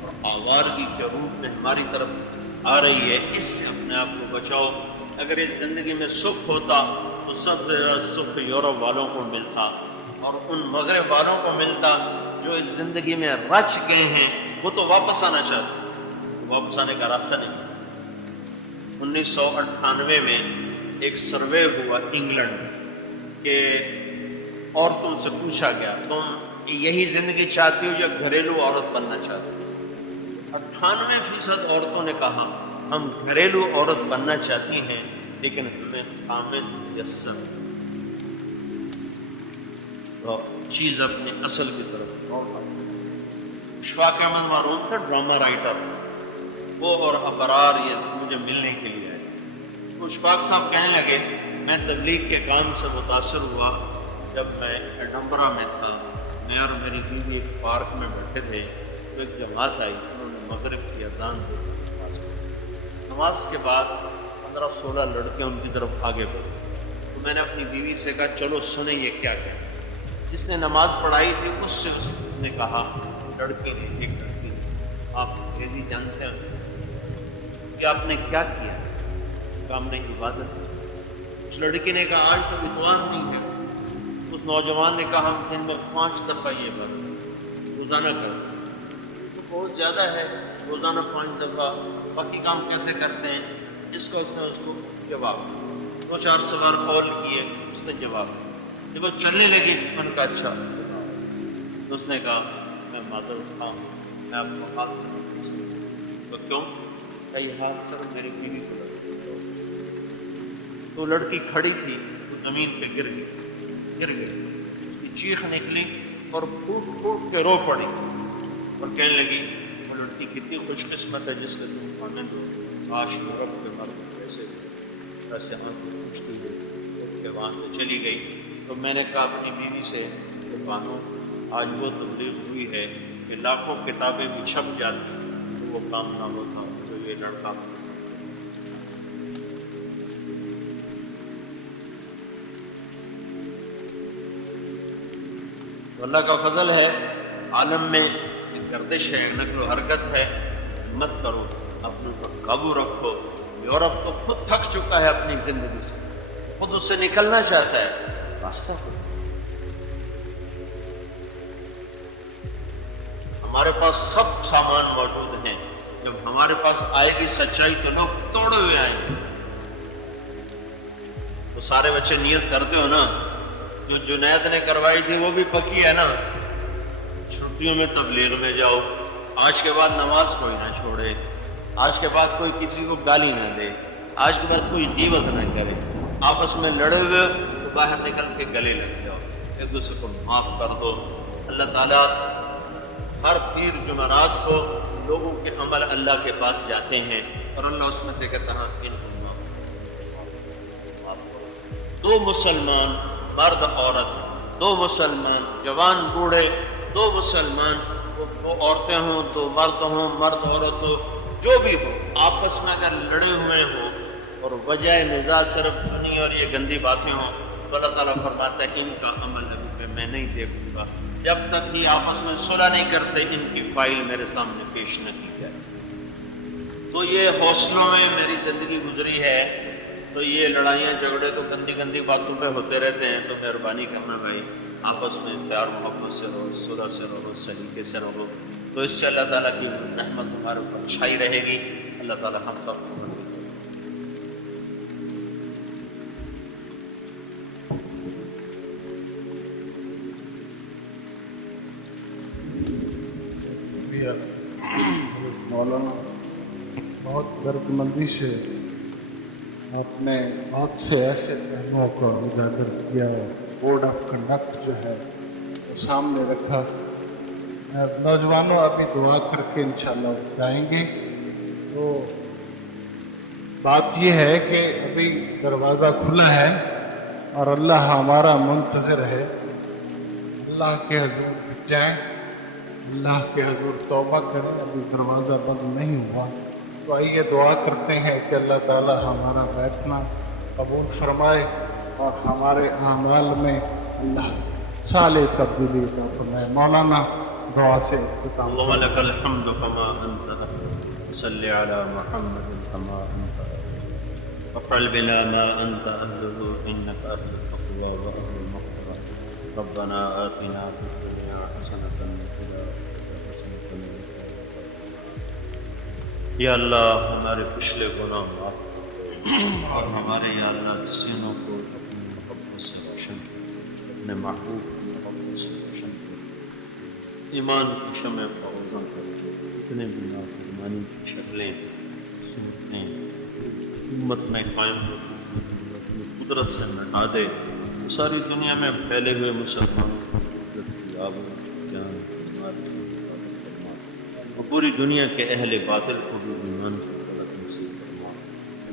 اور آوارگی کے روپ میں ہماری طرف آ رہی ہے، اس سے اپنے آپ کو بچاؤ۔ اگر اس زندگی میں سکھ ہوتا تو سب سے زیادہ سکھ یورپ والوں کو ملتا، اور ان مغرب والوں کو ملتا جو اس زندگی میں رچ گئے ہیں، وہ تو واپس آنا چاہتے، واپس آنے کا راستہ نہیں۔ 1998 میں ایک سروے ہوا انگلینڈ میں کہ عورتوں سے پوچھا گیا تم یہی زندگی چاہتی ہو یا گھریلو عورت بننا چاہتی ہو؟ 98% عورتوں نے کہا ہم گھریلو عورت بننا چاہتی ہیں، لیکن ہمیں خامد میسر تو چیز اپنے اصل کی طرف لوٹ آئی۔ اشفاق احمد معروف تھا ڈرامہ رائٹر، وہ اور ابرار یہ مجھے ملنے کے لیے آئے۔ تو اشفاق صاحب کہنے لگے میں تبلیغ کے کام سے متاثر ہوا جب میں ایڈنبرا میں تھا، میں اور میری بیوی ایک پارک میں بیٹھے تھے تو ایک جماعت آئی، انہوں نے مغرب کی اذان دی، نماز کے بعد 15-16 لڑکے ان کی طرف آگے بڑھے، تو میں نے اپنی بیوی سے کہا چلو سنیں یہ کیا کہتے ہیں۔ جس نے نماز پڑھائی تھی اس سے اس نے کہا لڑکی نے ایک لڑکی آپ انگریزی جانتے ہیں کہ آپ نے کیا کیا؟ کہ ہم نے عبادت کی۔ اس لڑکی نے کہا آج تو اتوار نہیں ہے۔ اس نوجوان نے کہا ہم دن میں 5 دفعہ یہ بات روزانہ کرتے ہیں۔ تو بہت زیادہ ہے، روزانہ 5 دفعہ، باقی کام کیسے کرتے ہیں؟ اس کو جواب 2-4 سوال کال کیے، اس نے جواب جب وہ چلنے لگی ان کا اچھا تو اس نے کہا میں معذرت خواہ ہوں، میں آپ کو ہاتھ نہیں سکتا۔ تو کیوں؟ کہ یہ ہاتھ سر میری بیوی کو لگا۔ تو لڑکی کھڑی تھی تو زمین پہ گر گئی، اس کی چیخ نکلی اور پھوٹ پھوٹ کے رو پڑی اور کہنے لگی وہ لڑکی کتنی خوش قسمت ہے جس کے تم خامد ہو، کاش یورپ کے مرد ایسے ہاتھ کو پوچھتی ہوئی اٹھ کے وہاں سے چلی گئی۔ تو میں نے کہا اپنی بیوی سے کہ بانو آج وہ تبلیغ ہوئی ہے کہ لاکھوں کتابیں بھی چھپ جاتی تو وہ کام نہ ہوتا جو یہ لڑکا۔ تو اللہ کا فضل ہے، عالم میں گردش ہے، نقل و حرکت ہے، مت کرو، اپنے پر قابو رکھو۔ یورپ تو خود تھک چکا ہے اپنی زندگی سے، خود اس سے نکلنا چاہتا ہے، راستہ ہو۔ ہمارے پاس سب سامان موجود ہیں، جب ہمارے پاس آئے گی سچائی تو لوگ توڑے ہوئے آئیں گے۔ تو سارے بچے نیت کرتے ہو نا، جو جنید نے کروائی تھی وہ بھی پکی ہے نا، چھٹیوں میں تبلیغ میں جاؤ، آج کے بعد نماز کوئی نہ چھوڑے، آج کے بعد کوئی کسی کو گالی نہ دے، آج کے بعد کوئی غیبت نہ کرے، آپس میں لڑے ہوئے تو باہر نکل کے گلے لگ جاؤ، ایک دوسرے کو معاف کر دو۔ اللہ تعالیٰ ہر پیر جمعرات کو لوگوں کے عمل اللہ کے پاس جاتے ہیں اور اللہ اس میں سے کہتا ہے ان کو معاف کرو۔ 2 مسلمان مرد عورت، 2 مسلمان جوان بوڑھے، 2 مسلمان، 2 عورتیں ہوں، 2 مرد ہوں، مرد عورت ہو، جو بھی ہو، آپس میں اگر لڑے ہوئے ہوں اور وجہ نزاع صرف دنیا اور یہ گندی باتیں ہوں تو اللہ تعالیٰ فرماتا ہے ان کا عمل ابھی میں نہیں دیکھوں گا، جب تک یہ آپس میں صلح نہیں کرتے ان کی فائل میرے سامنے پیش نہ کی جائے۔ تو یہ حوصلوں میں میری زندگی گزری ہے، تو یہ لڑائیاں جھگڑے تو گندی گندی باتوں پہ ہوتے رہتے ہیں، تو مہربانی کرنا بھائی آپس میں پیار محبت سے رہو، صلح سے رہو، سلیقے سے رہو، تو اس سے اللہ تعالیٰ کی رحمت تمہارے اوپر چھائی رہے گی۔ اللہ تعالیٰ ہم سب کو مولانا بہت درد مندی سے آپ نے بہت سے ایسے پہلوؤں کو اجاگر کیا، کوڈ آف کنڈکٹ جو ہے وہ سامنے رکھا۔ نوجوانوں ابھی دعا کر کے انشاءاللہ جائیں گے۔ تو بات یہ ہے کہ ابھی دروازہ کھلا ہے اور اللہ ہمارا منتظر ہے، اللہ کے حضور جائیں، اللہ کے حضور توبہ کریں، ابھی دروازہ بند نہیں ہوا۔ تو آئیے دعا کرتے ہیں کہ اللہ تعالی ہمارا بیٹھنا قبول فرمائے اور ہمارے اعمال میں اللہ صالح تبدیلی عطا فرمائے۔ مولانا دعا سے اختتام۔ اللهم لك الحمد كما انت، صل على محمد كما انت، وافعل بنا ما انت اهله انك اهل التقوى واهل المغفرة ربنا آتنا في الدنيا حسنة وفي الآخرة حسنة وقنا عذاب۔ یا اللہ ہمارے پچھلے گناہ معاف کر اور ہمارے یا اللہ سینوں کو اپنی محبت سے روشن کر، اپنے محبوب کی محبت سے روشن کر، ایمان کی شمع فروزاں کر، جتنے بھی نافرمانی کی شکلیں صورتیں امت میں قائم ہو چکی ہیں اپنی قدرت سے مٹا دے، ساری دنیا میں پھیلے ہوئے مسلمانوں کو قدرت کی آب و جان بیمار کی حفاظت فرما، اور پوری دنیا کے اہل باطل کو بھی ایمان کی دولت نصیب فرما،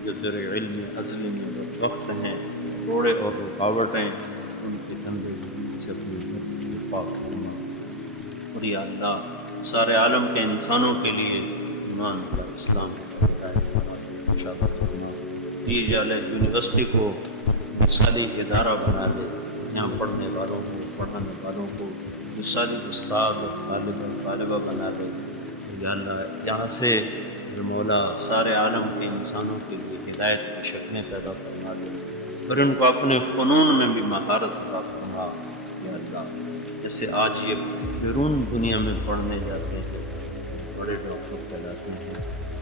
جو تیرے علم ازلی میں جو وقت ہیں روڑے اور رکاوٹیں ان کے گندے وجود سے اپنی مرضی کو پاک فرما، اور یا اللہ سارے عالم کے انسانوں کے لیے ایمان کا اسلام کا ہدایت کا راستہ مشابہت فرما، یہ جالے یونیورسٹی کو مثالی ادارہ بنا دے، یہاں پڑھنے والوں کو پڑھانے والوں کو مثالی استاد اور طالب طالبہ بنا دے، یا اللہ یہاں سے مولا سارے عالم کے انسانوں کے لیے ہدایت کی شکلیں پیدا فرما دے، اور ان کو اپنے فنون میں بھی مہارت عطا فرما، یا اللہ جیسے آج یہ بیرون دنیا میں پڑھنے جاتے ہیں بڑے ڈاکٹر کہلاتے ہیں،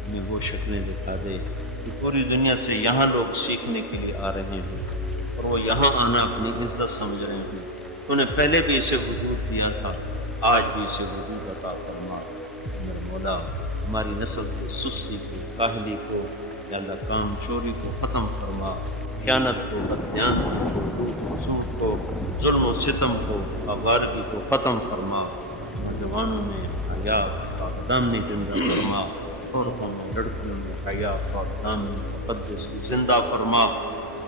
انہیں وہ شکلیں دکھا دے کہ پوری دنیا سے یہاں لوگ سیکھنے کے لیے آ رہے ہیں اور وہ یہاں آنا اپنی عزت سمجھ رہے ہیں، انہیں پہلے بھی اسے وجود دیا تھا، آج بھی اسے وجود عطا فرما، میرے مولا ہماری نسل کی سستی کو کاہلی کو یا اللہ کام چوری کو ختم فرما، خیانت کو بددیانتی کو سود کو ظلم و ستم کو آوارگی کو ختم فرما، نوجوانوں میں حیا اور دامنی زندہ فرما، عورتوں میں لڑکیوں میں حیا اور دامنی مقدس کی زندہ فرما،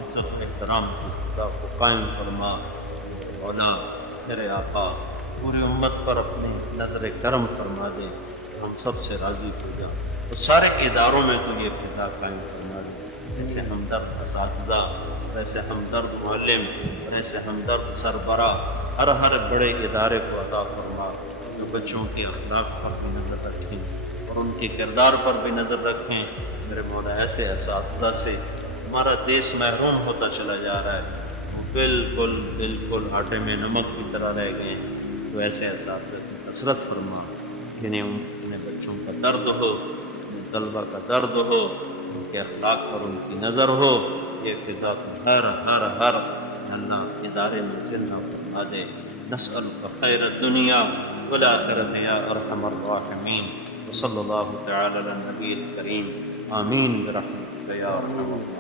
عزت احترام کی خدا کو قائم فرما، مولا تیرے آقا پوری امت پر اپنی نظر کرم فرما دے، ہم سب سے راضی ہو جا، تو سارے اداروں میں تو یہ فضا قائم فرما دے، جیسے ہمدرد اساتذہ، ویسے ہمدرد معلم، ویسے ہمدرد سربراہ، ہر بڑے ادارے کو عطا فرما، جو بچوں کے اخلاق پر بھی نظر رکھیں اور ان کے کردار پر بھی نظر رکھیں، میرے مولا ایسے اساتذہ سے ہمارا دیش محروم ہوتا چلا جا رہا ہے، بالکل آٹے میں نمک کی طرح رہ گئے ہیں، تو ایسے اساتذہ کی حسرت فرما، جنہیں انہیں بچوں کا درد ہو، انہیں طلبہ کا درد ہو، ان کے اخلاق پر ان کی نظر ہو، یہ فضا کو ہر اللہ ادارے میں زندہ فرما دے، نسألک خیر الدنیا والآخرۃ یا ارحم الراحمین، وصلی اللہ تعالی علی النبی الکریم، آمین برحمتک یا ارحم الراحمین۔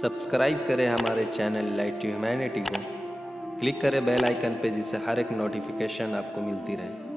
سبسکرائب کریں ہمارے چینل لائٹ ٹو ہیومینٹی کو، کلک کریں بیل آئیکن پہ جس سے ہر ایک نوٹیفیکیشن آپ کو ملتی رہے۔